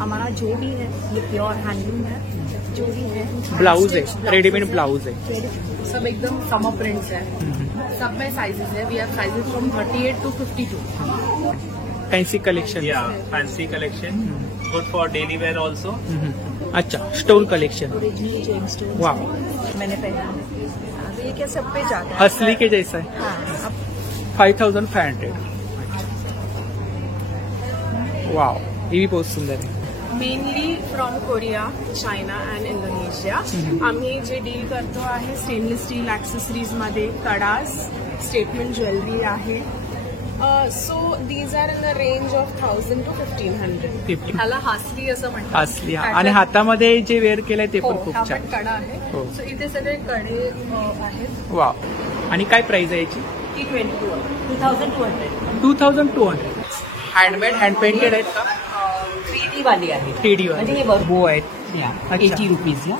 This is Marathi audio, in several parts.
हमारा जो भी है ये प्योर हैंडलूम है, जो भी है। ब्लाउज है, रेडीमेड ब्लाउज है, सब एकदम समर प्रिंट्स है। सब में साइजेस है, we have sizes from 38 to 52। Fancy collection, fancy collection, good for daily wear also. अच्छा, stone collection, original gem stone वाह, मैंने पहना है। ये क्या सब पे जाता है, असली के जैसा है। हाँ। 5500। वाह, ये भी बहुत सुंदर है। Mainly from Korea, China and Indonesia. आम्ही जे डील करतो आहे स्टेनलेस स्टील ॲक्सेसरीज मध्ये कडास, स्टेटमेंट ज्वेलरी आहे। So these are in the range of 1000 to 1500। ह्याला हासली असं म्हणतात, असली, आणि हातामध्ये जे वेअर केलंय ते पण खूप हा छान। पण कडा आहे। सो इथे सगळे कडे आहेत। वाव, आणि काय प्राइस आहे याची? 2200। हँडमेड, हँड पेंटेड आहेत का? 3D वाली आहे, 3D वाली बो आहेत। 80 रुपीज।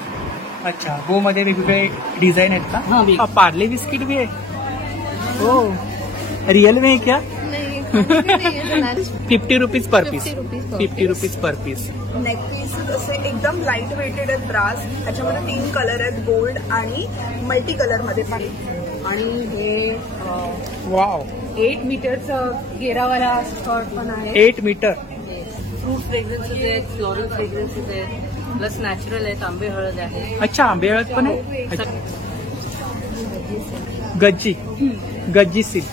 अच्छा, बो मध्ये वेगवेगळे डिझाईन आहेत का? हाँ, पार्ले बिस्किट भी है। ओ, रियल में है क्या? 50 rupees per piece. 50 rupees per piece. Neck pieces असे एकदम लाईट वेटेड आहेत ब्रास। त्याच्यामध्ये 3 कलर आहेत, गोल्ड आणि मल्टी कलर मध्ये पण। आणि हे वाव, 8 मीटरचं घेरावाला स्कर्ट पण आहे। 8 मीटर। फ्रूट फ्रेग्रन्सेस आहेत, फ्लोरल फ्रेग्रन्सेस आहेत, प्लस नॅचरल आहेत, आंबे हळद आहे। अच्छा, आंबे हळद पण आहे। Gajji silk.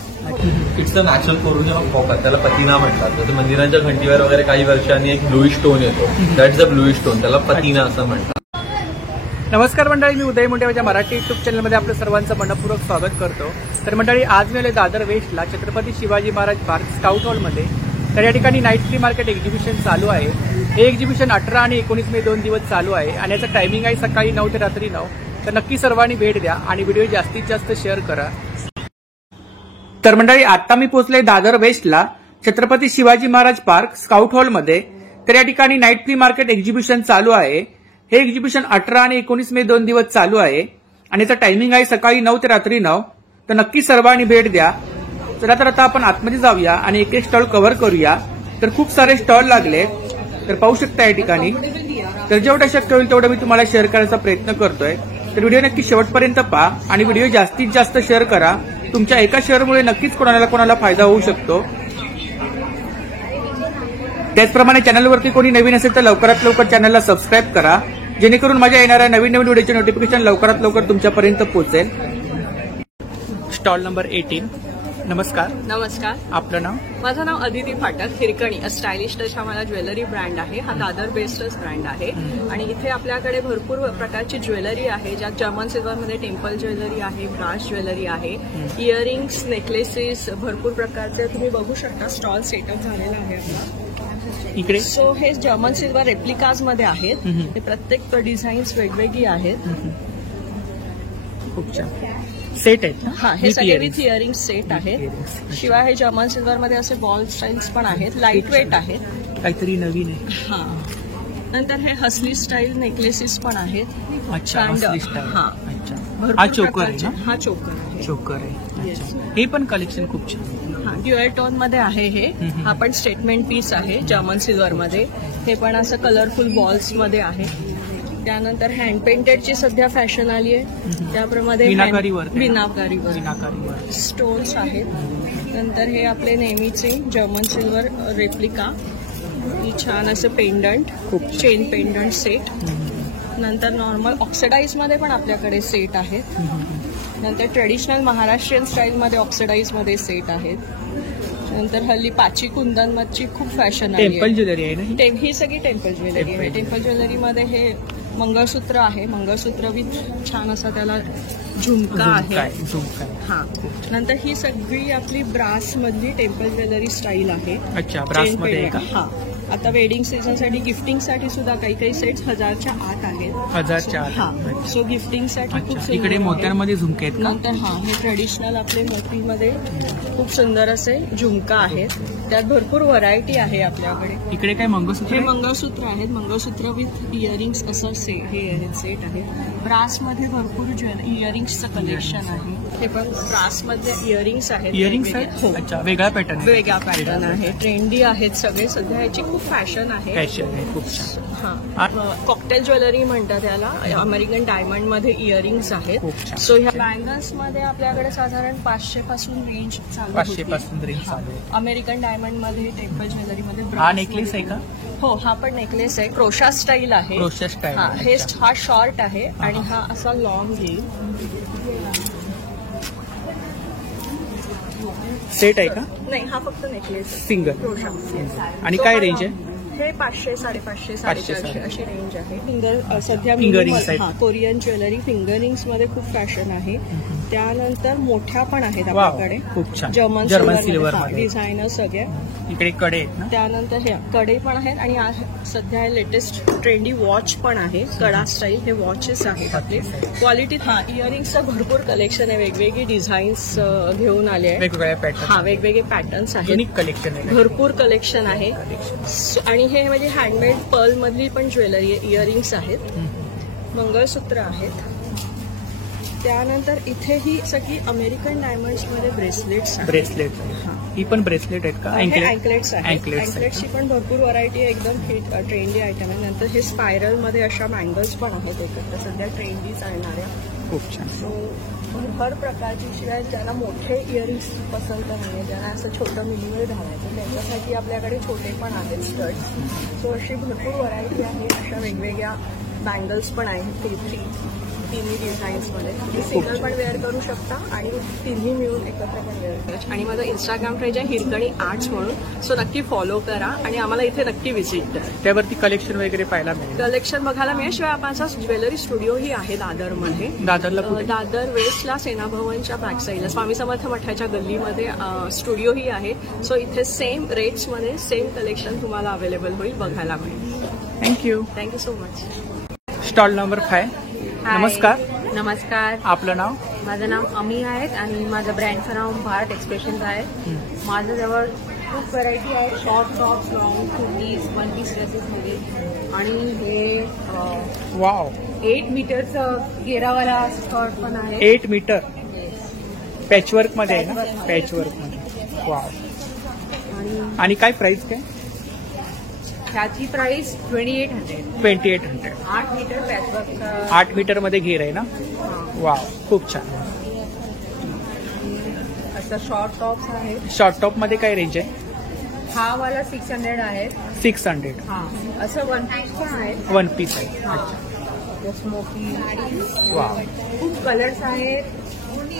It's a natural कोरोनियम कॉपर, त्याला पतिना म्हणतात। जसं मंदिरांच्या घंटीवर वगैरे काही वर्षांनी एक ब्लूइश स्टोन येतो, दॅट्स द ब्लूइश स्टोन, त्याला पतिना असं म्हणतात। नमस्कार मंडळी, मी उदय मुंडे माझ्या मराठी युट्यूब चॅनलमध्ये आपलं सर्वांचं मनपूर्वक स्वागत करतो। तर मंडळी, आज मी आले दादर वेस्टला छत्रपती शिवाजी महाराज पार्क स्काउट हॉलमध्ये। तर या ठिकाणी नाईट फ्री मार्केट एक्झिबिशन चालू आहे। हे एक्झिबिशन 18 आणि 19 मे 2 दिवस चालू आहे आणि याचं टायमिंग आहे सकाळी 9 ते रात्री 9। तर नक्की सर्वांनी भेट द्या आणि व्हिडिओ जास्तीत जास्त शेअर करा। तर मंडळी, आता मी पोहोचले दादर वेस्टला छत्रपती शिवाजी महाराज पार्क स्काउट हॉलमध्ये। तर या ठिकाणी नाईट फ्री मार्केट एक्झिबिशन चालू आहे। हे एक्झिबिशन 18 आणि 19 मे 2 दिवस चालू आहे आणि याचं टायमिंग आहे सकाळी 9 ते रात्री 9। तर नक्की सर्वांनी भेट द्या। चला तर आता आपण आतमध्ये जाऊया आणि एक एक स्टॉल कव्हर करूया। तर खूप सारे स्टॉल लागले, तर पाहू शकता या ठिकाणी। तर जेवढं शक्य होईल तेवढं मी तुम्हाला शेअर करायचा प्रयत्न करतोय। तर व्हिडिओ नक्की शेवटपर्यंत पहा आणि व्हिडिओ जास्तीत जास्त शेअर करा। तुमच्या एका शेअरमुळे नक्कीच कोणाला फायदा होऊ शकतो। त्याचप्रमाणे चॅनलवरती कोणी नवीन असेल तर लवकरात लवकर चॅनलला सबस्क्राईब करा, जेणेकरून माझ्या येणाऱ्या नवीन व्हिडिओचे नोटिफिकेशन लवकरात लवकर तुमच्यापर्यंत पोहोचेल। Stall number 18। नमस्कार। नमस्कार, आपलं नाव? माझं नाव अदिती फाटक, हिरकणी स्टायलिश टच हा माझा ज्वेलरी ब्रँड आहे। हा दादर बेस्डच ब्रँड आहे आणि इथे आपल्याकडे भरपूर प्रकारची ज्वेलरी आहे, ज्यात जर्मन सिल्वरमध्ये टेम्पल ज्वेलरी आहे, ब्रास ज्वेलरी आहे, इयरिंग्स, नेकलेसेस, भरपूर प्रकारचे तुम्ही बघू शकता। स्टॉल सेटअप झालेला आहे आपला इकडे। सो हे जर्मन सिल्वर रेप्लिकाज मध्ये आहेत। हे प्रत्येक डिझाईन्स वेगवेगळी आहेत। खूप छान सेट आहेत ना? हा, हे सगळे विथ इयरिंग सेट आहेत। शिवाय हे जर्मन सिल्वर मध्ये असे बॉल स्टाईल्स पण आहेत, लाईट वेट आहेत, काहीतरी नवीन आहे। हा, नंतर हे हसली स्टाईल नेकलेसेस पण आहेत। अच्छा, हसली स्टाईल। हा, अच्छा, भरपूर हा चोकर आहे ना? हा चोकर आहे। चोकर आहे। हे पण कलेक्शन खूप छान। हा, ड्युअल टोन मध्ये आहे हे। हा पण स्टेटमेंट पीस आहे जर्मन सिल्वर मध्ये। हे पण असं कलरफुल बॉल्स मध्ये आहे। त्यानंतर हँड पेंटेडची सध्या फॅशन आली आहे, त्याप्रमाणे बिनाकारीवर स्टोन्स आहेत। नंतर हे आपले नेहमीचे जर्मन सिल्वर रेप्लिका, छान असं पेंडंट, खूप चेन पेंडंट सेट। नंतर नॉर्मल ऑक्सिडाइज मध्ये पण आपल्याकडे सेट आहेत। नंतर ट्रेडिशनल महाराष्ट्रीयन स्टाईल मध्ये ऑक्सिडाइज मध्ये सेट आहेत। नंतर हल्ली पाची कुंदन मधची खूप फॅशन आहे। टेम्पल ज्वेलरी आहे ना ही सगळी टेम्पल ज्वेलरी आहे। टेम्पल ज्वेलरी मध्ये हे मंगळसूत्र आहे, मंगळसूत्र विथ छान असा त्याला झुमका आहे। हा, नंतर ही सगळी आपली ब्रास मधली टेम्पल ज्वेलरी स्टाईल आहे। अच्छा, ब्रास मध्ये का? हा, आता वेडिंग सीझन साठी गिफ्टिंग साठी सुद्धा काही सेट्स 1000च्या आत आहेत। 1000च्या आत। हा, सो गिफ्टिंग साठी खूप सुंदर। इकडे मोत्यांमध्ये झुमके आहेत का? नंतर हा, हे ट्रेडिशनल आपले मोतीमध्ये खूप सुंदर असे झुमका आहेत। त्यात भरपूर व्हरायटी आहे आपल्याकडे. इकडे काय मंगळसूत्र हे आहे? मंगळसूत्र आहेत. मंगळसूत्र विथ इयरिंग्स असं हे आहेत, सेट आहे. ब्रास मध्ये भरपूर इयरिंग्सचं कलेक्शन आहे. हे पण ब्रास मध्ये इयरिंग्स आहेत. इयरिंग्स वेगवेगळे. आहेत? अच्छा, वेगळा पॅटर्न आहे. वेगळा पॅटर्न आहे. ट्रेंडी आहेत सगळे. सध्या ह्याची खूप फॅशन आहे. फॅशन आहे, खूप छान. हा, कॉकटेल ज्वेलरी म्हणतात त्याला. अमेरिकन डायमंड मध्ये इयरिंग्स आहेत. खूप छान. सो ह्या बँगल्स मध्ये आपल्याकडे साधारण 500 पासून रेंज चालू 500 होती. पासून रेंज चालू आहे. अमेरिकन डायमंड मध्ये, टेम्पल ज्वेलरी मध्ये. हा नेकलेस आहे का? हो, हा पण नेकलेस आहे. क्रोशा स्टाईल आहे. Crochet style. हा, हा शॉर्ट आहे आणि हा असा लॉंग येईल. सेट आहे का? नाही, हा फक्त नेकलेस आहे. सिंगल. क्रोशा. आणि काय रेंज आहे? हे 500, 550, 450 अशी रेंज आहे. सध्या फिंगरिंग्स आहेत. कोरियन ज्वेलरी फिंगरिंग्स मध्ये खूप फॅशन आहे. त्यानंतर मोठ्या पण आहेत वाव, आपल्याकडे. खूप छान. जर्मन सिल्वर मध्ये. डिझायनर सगळे. इकडे कडे आहेत ना? त्यानंतर हे कडे पण आहेत आणि सध्या लेटेस्ट ट्रेंडी वॉच पण आहे. कडा स्टाईल हे वॉचेस आहेत आपले. क्वालिटी. हा, इयरिंग्सचं भरपूर कलेक्शन आहे. वेगवेगळे डिझाईन्स घेऊन आले आहे. वेगवेगळ्या पॅटर्न. हा, वेगवेगळे पॅटर्न्स आहेत. युनिक कलेक्शन आहे. भरपूर कलेक्शन आहे. आणि हे म्हणजे हँडमेड पर्ल मधली पण ज्वेलरी आहे. इयरिंग्स आहेत. मंगळसूत्र आहेत. त्यानंतर इथे ही सगळी अमेरिकन डायमंड्स मध्ये ब्रेसलेट्स. ब्रेसलेट. ही पण ब्रेसलेट आहेत का? अँकलेट्स आहेत. अँकलेट्स. अँकलेट्सची पण भरपूर व्हरायटी आहे. एकदम हिट ट्रेंडी आयटम आहे. नंतर हे स्पायरल मध्ये अशा बँगल्स पण आहेत. एकत्र सध्या ट्रेंडी चालणाऱ्या. खूप छान. सो हर प्रकारची. शिवाय ज्यांना मोठे इयरिंग्स पसंत नाही, ज्यांना असं छोटं मिनिमल घालायचं, त्यांच्यासाठी आपल्याकडे छोटे पण आहेत स्टड्स. सो अशी भरपूर व्हरायटी आहे. अशा वेगवेगळ्या बँगल्स पण आहेत. तिन्ही डिझाईन्समध्ये. तुम्ही सिंगल पण वेअर करू शकता आणि तिन्ही मिळून एकत्र पण वेअर करा. आणि माझं इंस्टाग्राम पेज आहे हिरकणी आर्ट्स म्हणून. सो नक्की फॉलो करा आणि आम्हाला इथे नक्की व्हिजिट करा. त्यावरती कलेक्शन वगैरे पाहायला मिळेल. कलेक्शन बघायला मिळेल. शिवाय माझा ज्वेलरी स्टुडिओही आहे दादरमध्ये. दादरला कुठे? दादर वेस्टला सेना भवनच्या बॅक साईडला स्वामी समर्थ मठाच्या गल्लीमध्ये स्टुडिओही आहे. सो इथे सेम रेट्समध्ये सेम कलेक्शन तुम्हाला अवेलेबल होईल, बघायला मिळेल. Thank you. Thank you so much. Stall number 5. नमस्कार. नमस्कार. आपलं नाव? माझं नाव अमी आहे आणि माझं ब्रँडचं नाव भारत एक्सप्रेशन्स आहे. माझ्याजवळ खूप व्हरायटी आहे. Short tops, long kurtis, one piece ड्रेसेसमध्ये. आणि हे वाव, 8 मीटरचं घेरावाला स्कर्ट पण आहे. 8 मीटर पॅचवर्क मध्ये आहे ना? पॅचवर्क मध्ये. वाव. आणि काय प्राइस काय? ह्याची प्राइस 2800. 2800. 8 मीटर पॅचवर्कचा. 8 मीटर मध्ये घेर आहे ना? वाव, खूप छान. असं शॉर्ट टॉप्स आहे. शॉर्ट टॉप मध्ये काय रेंज आहे? हा वाला 600 आहे. 600. हा, असं वन पीस पण आहे. वन पीस आहे. हा, स्मोकी. वाव, खूप कलर्स आहेत.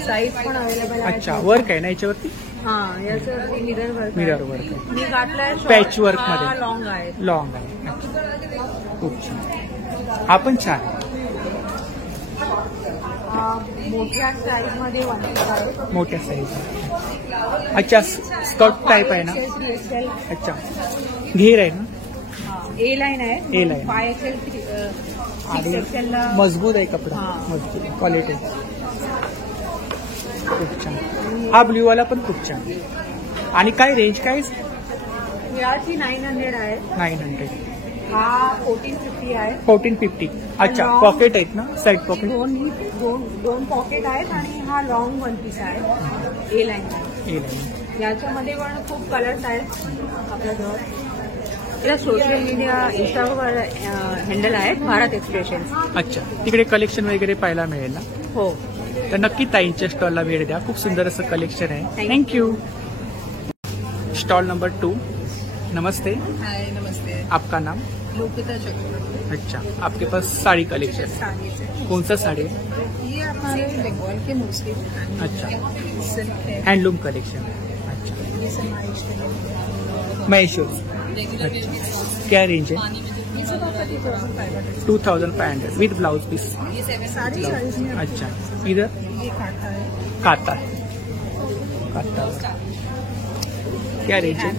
साईज पण अवेलेबल आहे. अच्छा, वर्क आहे ना याच्यावरती? हा, याचं मिरर वर्क. मिरर वर्क आहे. मी घातलाय पॅच वर्क मध्ये. लॉंग आहे. लॉंग आहे. अच्छा. खूप छान. हा पण छान. मोठ्या साईज मध्ये वन पीस आहे. मोठ्या साईज. अच्छा, स्कर्ट टाईप आहे ना? अच्छा, घेर आहे ना? ए लाईन आहे. A line. 5XL, आणि 6XL ला मजबूत आहे कपडा. हा. मजबूत क्वालिटी. खूप छान. हा ब्ल्यू वाला पण खूप छान. आणि काय रेंज काय? याची 900 आहे. 900. हा 1450 आहे. 1450. अच्छा, पॉकेट आहेत ना? Side pocket. दोन पॉकेट आहेत आणि हा लॉंग वन पीस आहे. ए लाईन. याच्यामध्ये पण खूप कलर्स आहेत आपल्याजवळ. या सोशल मीडिया इंस्टावर हँडल आहेत भारत एक्सप्रेशन्स. अच्छा, तिकडे कलेक्शन वगैरे पाहायला मिळेल ना? हो. तर नक्की ताईंच्या स्टॉलला भेट द्या. खूप सुंदर असं कलेक्शन आहे. थँक्यू. Stall number 2. नमस्ते. हाय, नमस्ते. आपका नाम? लोकिता चक्रवर्ती. अच्छा, आपके पास साड़ी कलेक्शन. साड़ी से कौन सा साड़ी है? ये हमारे बंगाल के मोस्टली अच्छा, सिल्क है. Handloom collection. अच्छा, ये समाइश है. मैशूर. क्या रेंज है? ये सब आपका 2500. 2500 विद ब्लाउज पीस. सारी साइज में. अच्छा, इधर ये काटा है. काता है. काता. क्या रेंज है?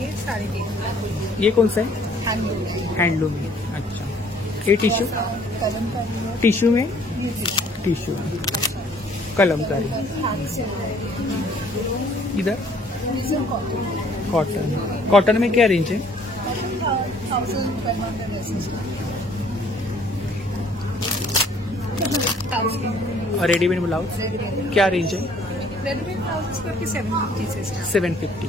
ये 3.5. ये कौन सा है? हैंडलूम. हैंडलूम है. अच्छा, ये टिश्यू. कलमकारी. टिश्यू में टिश्यू कलमकारी. खादी से इधर कॉटन में क्या रेंज है? और रेडीमेड ब्लाउज क्या रेंज है? 750.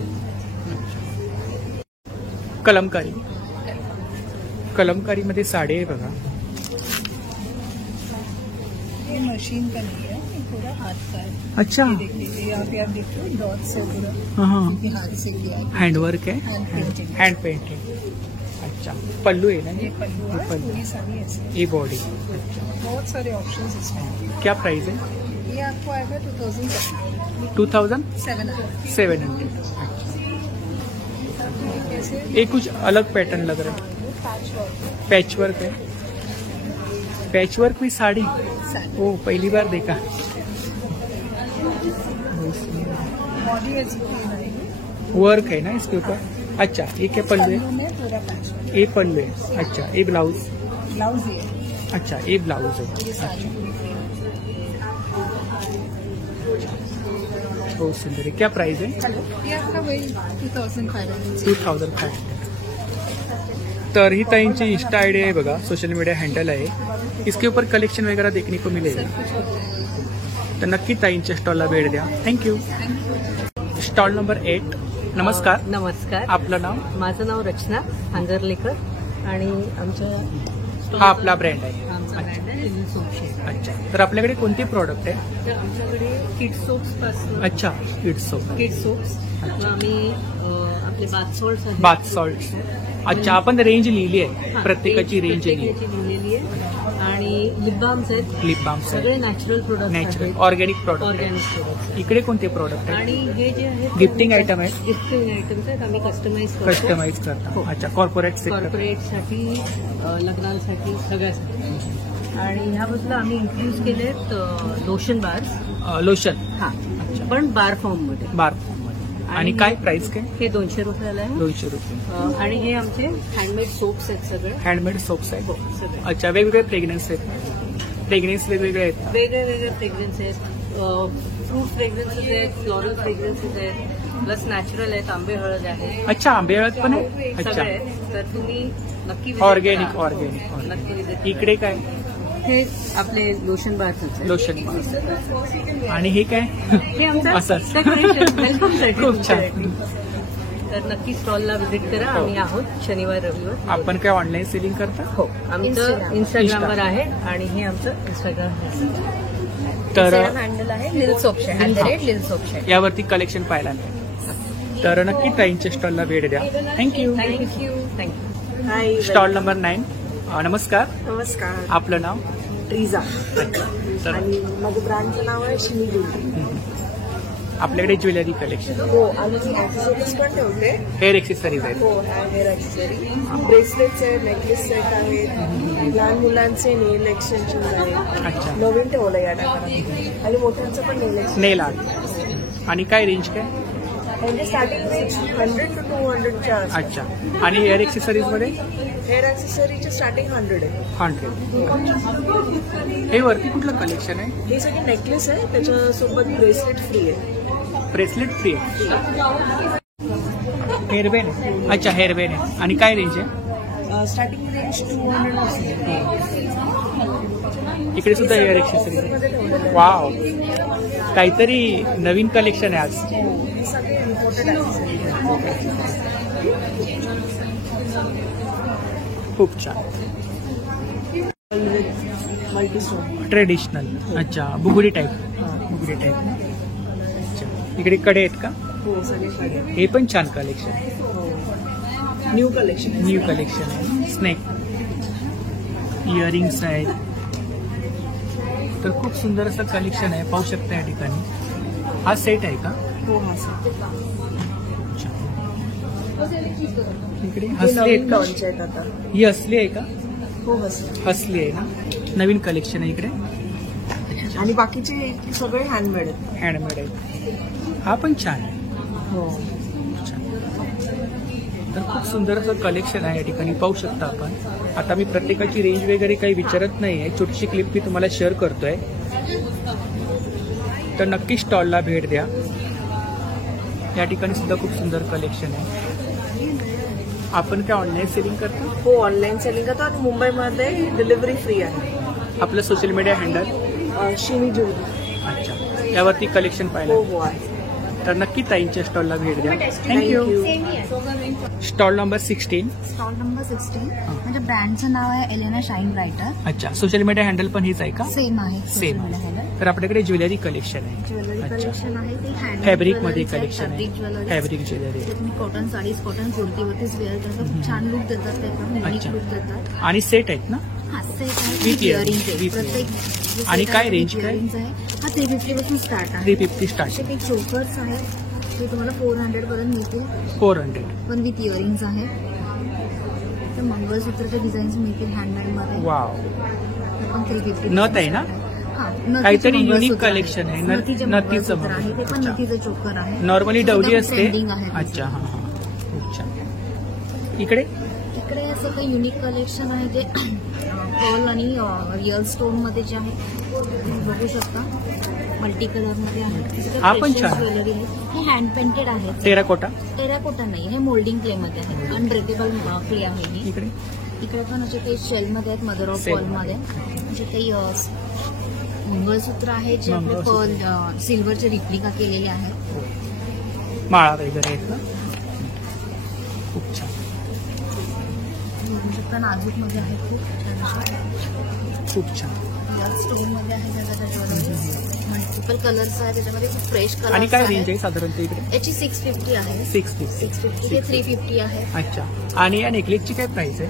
कलमकारी मध्ये साडी आहे बघा. ये मशीन का नहीं है, ये पूरा हाथ का है. अच्छा. ये देख लीजिए, यहाँ पे आप देखिए डॉट से पूरा हाँ, ये हाथ से किया है. हैंडवर्क है, हैंड पेंटिंग. Hand painting. अच्छा, पल्लू है ना? ये पल्लू है, पूरी साड़ी ऐसे है. ये बॉडी. बहुत सारे ऑप्शंस इसमें. क्या प्राइस है? ये आपको आएगा 2700. 2700. कैसे ये कुछ अलग पैटर्न लग रहा है. पैचवर्क है. पैचवर्क में साड़ी. ओ पहली बार देखा. बॉडी ऐसी प्लेन आएगी. वर्क है ना इसके ऊपर. अच्छा, ये क्या पल्लू है? में पूरा पैच. ये पल्लू है. अच्छा, ये ब्लाउज. ब्लाउज ये अच्छा, ये ब्लाउज है. ये साड़ी पूरी प्लेन. बहुत सुंदर है. क्या प्राइस है? ये आपका वही 2500. 2500. तर ही ताईंची इंस्टा आयडी आहे बघा, सोशल मीडिया हँडल आहे. इसके ऊपर कलेक्शन वगैरह देखने को मिलेगा. तर नक्की ताईंच्या स्टॉलला भेट द्या. थँक्यू. Stall number 8. नमस्कार. नमस्कार. आपलं नाव? माझं नाव रचना हांजरलेकर आणि आमच्या हा आपला ब्रँड आहे. आमचा ब्रँड आहे लिनन सोप शेड. अच्छा, तर आपल्याकडे कोणते प्रॉडक्ट आहे? तर आमच्याकडे किड सोप्स पासून अच्छा, इट्स सोप. किड सोप्स आम्ही आपले बाथ सॉल्ट्स आहेत. Bath salt. अच्छा, आपण रेंज लिहिली आहे, प्रत्येकाची रेंज लिहिली. लिहिलेली आहे आणि लिप बाम्स आहेत. लिप बाम सगळे natural product natural organic product. Organic product. इकडे कोणते प्रॉडक्ट आहे? आणि हे जे आहेत गिफ्टिंग आयटम आहेत. गिफ्टिंग आयटम्स आहेत. आम्ही कस्टमाइज करतो. कस्टमाइज करता. अच्छा, कॉर्पोरेट सेक्टर. कॉर्पोरेटसाठी लग्नांसाठी सगळ्यासाठी. आणि ह्या बाजूला आम्ही इंट्रोड्यूस केलेत लोशन बार्स. लोशन. हा, पण बार फॉर्म मध्ये. बार. आणि काय प्राइस काय? हे 200 रुपयाला आहे. 200 रुपये. आणि हे आमचे हँडमेड सोप्स आहेत सगळे. हँडमेड सोप्स आहेत. सगळे अच्छा, वेगवेगळे फ्रेग्रन्स आहेत. फ्रेग्रन्स वेगवेगळे आहेत. वेगळे वेगळे फ्रेग्रन्स आहेत. फ्रूट फ्रेग्रन्सेस आहेत, फ्लोरल फ्रेग्रन्सेस आहेत, प्लस नॅचरल आहेत. आंबे हळद आहे. अच्छा, आंबे हळद पण आहे. सगळे अच्छा, आहेत. तर तुम्ही नक्की visit ऑर्गॅनिक. करा. ऑर्गॅनिक. नक्की visit करा. इकडे काय? हे आपले लोशन बार्स आहेत. लोशन. आणि हे काय? हे आमचं असंच. डेकोरेशन वेलकम साठी. खूप छान. तर नक्की स्टॉलला व्हिजिट करा. आम्ही आहोत शनिवार रविवार. आपण काय ऑनलाईन सेलिंग करता? हो, आमचं इंस्टाग्रामवर आहे आणि हे आमचं इंस्टाग्राम तर हँडल आहे lil soap shed. Lil soap shed. यावरती कलेक्शन पाहायला मिळेल. तर नक्की ताईंच्या स्टॉलला भेट द्या. Thank you. Thank you. Hi. Stall number 9. नमस्कार. नमस्कार. आपलं नाव? ट्रीजा. तर आणि माझं ब्रँडचं नाव आहे शिनी ज्वेलरी. आपल्याकडे ज्वेलरी कलेक्शन. हो, आम्ही ऍक्सेसरीज पण ठेवते. हेअर एक्सेसरीज आहेत. हो, हेअर ऍक्सेसरी, ब्रेसलेट्स आहेत, नेकलेस सेट आहेत, लहान मुलांचे नेल एक्सटेन्शन आहेत. अच्छा. नवीन ठेवलं या टाकाला. आणि मोठ्यांचं पण नेल एक्सटेन्शन. नेल आर्ट. आणि काय रेंज काय? म्हणजे स्टार्टिंग रेंज 100 to 200च्या आसपास. अच्छा. आणि हेअर एक्सेसरीज मध्ये? हेअर ऍक्सेसरीची स्टार्टिंग 100 आहे. 100. हे वरती कुठलं कलेक्शन आहे? हे सगळे नेकलेस आहे, त्याच्यासोबत ब्रेसलेट फ्री आहे. ब्रेसलेट फ्री आहे. हेअरबॅन आहे. अच्छा, हेअरबॅन आहे. आणि काय रेंज आहे? स्टार्टिंग रेंज 200 असते. इकडे सुद्धा हेअर एक्सेसरीज आहे. वाव, काहीतरी नवीन कलेक्शन आहे आज. हे सगळे इम्पोर्टेड ऍक्सेसरीज आहेत. खूप छान. Multi stone. ट्रेडिशनल. अच्छा, बुगडी टाईप. बुगडी टाईप. अच्छा, इकडे कडे आहेत का? हो, सगळे हे पण छान collection. New collection. New collection आहे. स्नेक इयरिंग्स आहेत. तर खूप सुंदर असं कलेक्शन आहे, पाहू शकता या ठिकाणी. हा सेट आहे का? हो, हा सर. इकडे हसली आहेत का? लॉन्च आहेत आता. ही हसली आहे का? हो, हसली. हसली आहे ना. नवीन कलेक्शन आहे इकडे. आणि बाकीचे सगळे हँडमेड आहेत. हँडमेड आहे. हा पण छान आहे. हो. तर खूप सुंदर असं कलेक्शन आहे या ठिकाणी, पाहू शकता आपण. आता मी प्रत्येकाची रेंज वगैरे काही विचारत नाही आहे, छोटीशी क्लिप मी तुम्हाला शेअर करतोय. तर नक्की स्टॉलला भेट द्या. या ठिकाणी सुद्धा खूप सुंदर कलेक्शन आहे. आपण काय ऑनलाईन सेलिंग करतो? हो, ऑनलाईन सेलिंग करतो आणि मुंबईमध्ये डिलिव्हरी फ्री आहे. आपलं सोशल मीडिया हँडल शिनी ज्वेलरी. अच्छा, यावरती कलेक्शन पाहिलं. हो आहे. तर नक्की ताईंच्या स्टॉलला भेट द्या. Thank you. Stall number 16. Stall number 16 म्हणजे ब्रँडचं नाव आहे एलेना शाईन ब्रायटर. अच्छा, सोशल मीडिया हँडल पण हेच आहे का? सेम आहे. सेम. तर आपल्याकडे ज्वेलरी कलेक्शन आहे. ज्वेलरी कलेक्शन आहे ते हँड फॅब्रिक मध्ये कलेक्शन फॅब्रिक आहे. ज्वेलरी. फॅब्रिक ज्वेलरी ते तुम्ही कॉटन साडीज, कॉटन कुर्तीवरतीच वेअर करता. खूप छान लुक देतात ते पण, युनिक अच्छा. लुक देतात. आणि सेट आहेत ना? हा सेट आहे With with earrings, earring. with प्रत्येक earrings. आणि काय range काय? आहे हा 350 पासून स्टार्ट आहे. 350 स्टार्ट. असे काही चोकर्स आहेत ते तुम्हाला 400 पर्यंत मिळतील. 400. पण विथ इयरिंग्स आहे. तर मंगळसूत्रचे डिझाईन्स मिळतील हँडमेड मध्ये. वाव. ते पण 350 नथ आहे ना? हा, काहीतरी नथीचे युनिक मंगळसूत्र कलेक्शन आहे. नथीचे नथीचं मंगळसूत्र आहे ते पण अच्छा. नथीचं चोकर आहे. नॉर्मली ते डवरी एकदम असते. trending आहे. अच्छा, हा हा. खूप छान. इकडे इकडे असं काही युनिक कलेक्शन आहे जे पर्ल आणि रिअल स्टोन मध्ये जे आहे तुम्ही बघू शकता. मल्टी कलर मध्ये आहे. हा पण छान. ज्वेलरी आहे. हे हँड पेंटेड आहे. टेराकोटा. टेराकोटा नाही, हे मोल्डिंग क्ले मध्ये आहे. अनब्रेकेबल क्ले आहे ही. इकडे इकडे पण असे काही शेल मध्ये आहेत, मदर ऑफ Shell पर्ल मध्ये. म्हणजे काही मंगळसूत्र आहे जे आपले पर्ल सिल्वरचे रिप्लिका केलेले आहेत. माळा वगैरे आहेत ना? खूप छान. बघू शकता नाजूक मध्ये आहे. खूप छान खूप छान. स्टोन मध्ये आहे त्याचा ज्वेलरी. मल्टिपल कलर्स आहे त्याच्यामध्ये. खूप फ्रेश कलर. आणि काय रेंज आहे साधारणतः इकडे? याची 650 आहे. 650. 650 ते 350 आहे. अच्छा. आणि या नेकलेसची काय प्राइस आहे?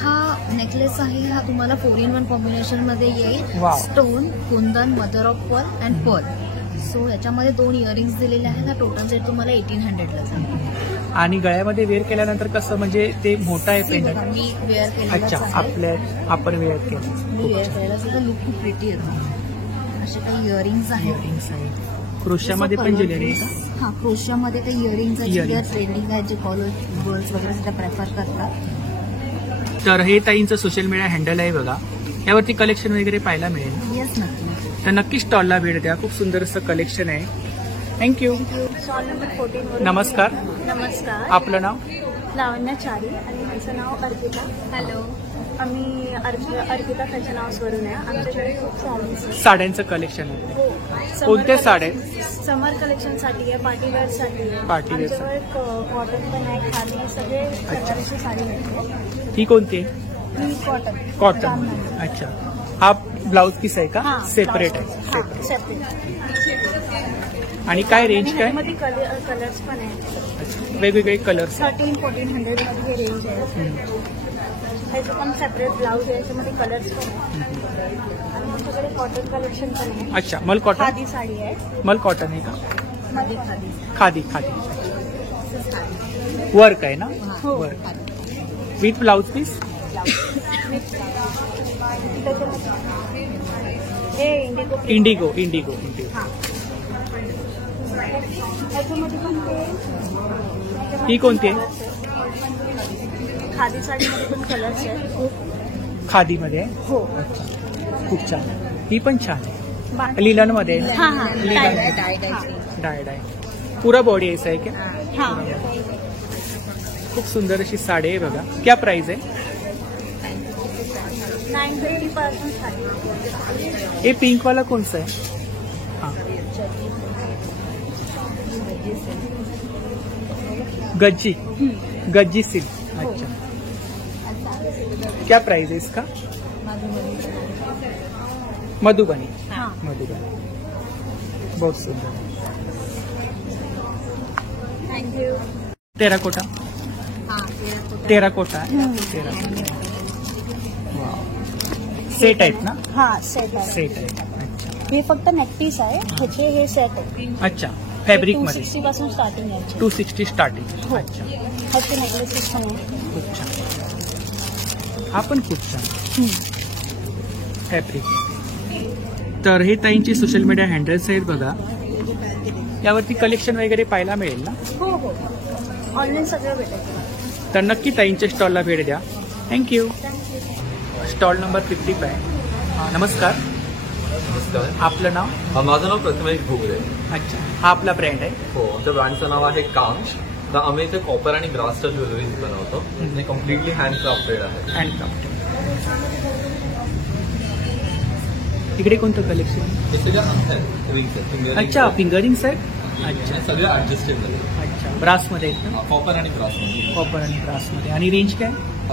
हा नेकलेस आहे हा तुम्हाला 4-in-1 कॉम्बिनेशन मध्ये येईल. Wow. Stone, kundan, mother of pearl and pearl. So याच्यामध्ये 2 इयरिंग्स दिलेले आहेत. हा टोटल सेट तुम्हाला 1800 ला जाईल. आणि गळ्यामध्ये वेअर केल्यानंतर कसं म्हणजे ते मोठा आहे पेंडंट? मी वेअर अच्छा, केलेलं आहे. आपण वेअर केलं. मी वेअर केलेला सुद्धा लुक खूप प्रिटी येतो. असे काही इयरिंग्स आहेत. इयरिंग्स आहे. क्रोशामध्ये पण ज्वेलरी आहे का? हा, क्रोशामध्ये काही इयरिंग्स आहेत Earrings. जे ट्रेंडिंग आहेत, जे कॉलेज गर्ल्स वगैरे सुद्धा प्रेफर करतात. तर हे ताईंचं सोशल मीडिया हँडल आहे बघा. यावरती कलेक्शन वगैरे पाहायला मिळेल. येस नक्की. तर नक्की स्टॉलला भेट द्या. खूप सुंदर असं कलेक्शन आहे. थँक्यू. स्टॉल नंबर 14 नमस्कार. नमस्कार. आपलं नाव? लावण्या चारी आणि माझं नाव अर्पिता. हॅलो. आम्ही अर्पिता फॅशन हाऊसवरून आहे. आमच्याकडे खूप साडीज आहेत. साड्यांचं कलेक्शन आहे. हो. कोणत्या साड्या? समर कलेक्शनसाठी आहे, पार्टीवेअरसाठी आहे. पार्टीवेअर. आमच्याकडे कॉटन पण आहे, खादी सगळे प्रकारची साडी भेटते. ही कोणती आहे? ही कॉटन. कॉटन. जामदानी. अच्छा. हा ब्लाउज पीस आहे का? हां, सेपरेट ब्लाउज. आहे. हां, सेपरेट. आणि काय रेंज काय? मध्ये कलर्स पण आहेत. वेगवेगळे कलर्स. 1300-1400 मध्ये हे रेंज आहे. ह्याचं पण सेपरेट ब्लाऊज आहे, याच्यामध्ये कलर्स पण आहे. आणि आमच्याकडे कॉटन कलेक्शन पण आहे. अच्छा, मल कॉटन. खादी साडी आहे. मल कॉटन आहे का? मध्ये खादी. खादी. खादी वर्क आहे ना? हो. Work with blouse piece. हे इंडिगो. इंडिगो. इंडिगो. हां. ह्याच्यामध्ये पण ते ही कोणती आहे? खादी साडीमध्ये पण कलर्स आहेत. खादीमध्ये आहे? हो. खूप छान. ही पण छान आहे. लिलन मध्ये आहे. हां हां. लिलन. डायड आहे. पुरा बॉडी ऐसा आहे क्या? हां. खूप सुंदर अशी साडी आहे बघा. क्या प्राइस आहे? 950 पासून साडी. ये पिंक वाला कौन सा है? हाँ. गज्जी. गज्जी सिल्क. अच्छा. क्या प्राइस है इसका? मधुबनी. हां. मधुबनी. बहुत सुंदर. थँक्यू. टेराकोटा. हा, टेराकोटा. सेट आहेत ना? हां, सेट आहे. सेट आहे. अच्छा. हे फक्त नेकपीस आहे. ह्याचे हे सेट आहे. अच्छा. फॅब्रिक मध्ये 260 पासून स्टार्टिंग आहे. 260 स्टार्टिंग. अच्छा. ह्याचे नेकलेसेस पण आहे. खूप छान. हा पण खूप छान फॅब्रिक. तर हे ताईंचे सोशल मीडिया हँडल्स आहेत बघा. यावरती कलेक्शन वगैरे पाहायला मिळेल ना? हो हो. ऑनलाईन सगळं भेटेल. तर नक्की ताईंच्या स्टॉलला भेट द्या. थँक्यू. Stall number 55. नमस्कार. नमस्कार. आपलं नाव? माझं नाव प्रथमेश घुगरे. अच्छा, हा आपला ब्रँड आहे. हो, आमच्या ब्रँडचं नाव आहे कांच. तर आम्ही इथे कॉपर आणि ग्रासच्या ज्वेलरीज बनवतो. हे कम्प्लिटली हँडक्राफ्टेड आहे. हँडक्राफ्ट. इकडे कोणतं कलेक्शन? हे सगळं आहेत रिंग्स आहेत. अच्छा, फिंगरिंग्स आहेत. अच्छा, हे सगळे ऍडजस्टेबल आहे. अच्छा, ब्रासमध्ये आहेत ना? कॉपर आणि ग्रासमध्ये. कॉपर आणि ब्रासमध्ये. आणि रेंज काय?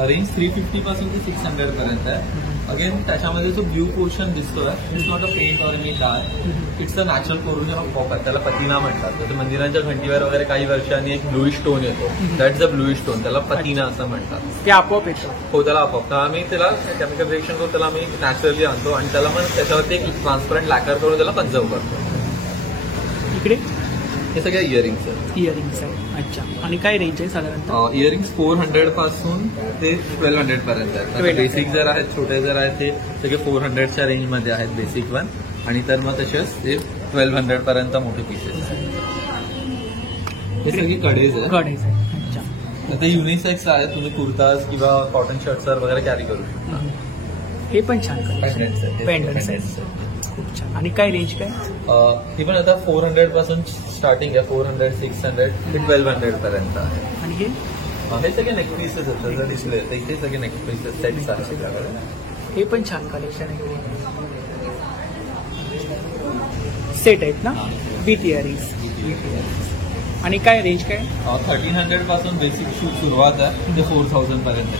रेंज 350 पासून ते 600 पर्यंत आहे. अगेन त्याच्यामध्ये जो ब्ल्यू पोर्शन दिसतोय it's not a paint or any dye. It's a natural corrosion of copper. त्याला पतिना म्हणतात. तर मंदिरांच्या घंटीवर वगैरे काही वर्षांनी एक ब्लूइश स्टोन येतो. That is a bluish stone. त्याला पतिना असं म्हणतात. ते आपोआप येतं? हो, त्याला आपोआप. तर आम्ही त्याला केमिकल रिएक्शन करून त्याला आम्ही नॅचरली आणतो आणि त्याला मग त्याच्यावरती एक ट्रान्सपरंट लॅकर करून त्याला कन्झर्व करतो. इकडे हे सगळे इयरिंग्स आहेत. इयरिंग्स आहे. अच्छा, आणि काय रेंज आहे साधारणतः? इयरिंग्स 400 पासून ते 1200 पर्यंत आहेत. बेसिक जर आहेत, छोटे जर आहेत ते सगळे 400च्या रेंजमध्ये आहेत बेसिक वन. आणि तर मग तसेच ते 1200 पर्यंत मोठे पीसेस. हे सगळे कडेज आहे. कडेज आहे. अच्छा, आता युनिसेक्स आहे. तुम्ही कुर्ताज किंवा कॉटन शर्ट्सवर वगैरे कॅरी करू शकता. हे पण छान पेंडंट्स आहेत. पेंडंट्स आहेत. खूप छान. आणि काय रेंज काय? ही पण आता 400 पासून स्टार्टिंग आहे. 400, 600 ते 1200 पर्यंत आहे. आणि हे हे सगळे नेकपीसेस आहेत. जर दिसले तर इथे सगळे नेकपीसेस सेट्स आहेत आपल्याकडे. हे पण छान कलेक्शन आहे. सेट आहेत ना विथ इयरिंग्स. आणि काय रेंज काय? 1300 पासून बेसिक शूज सुरुवात आहे ते 4000 पर्यंत.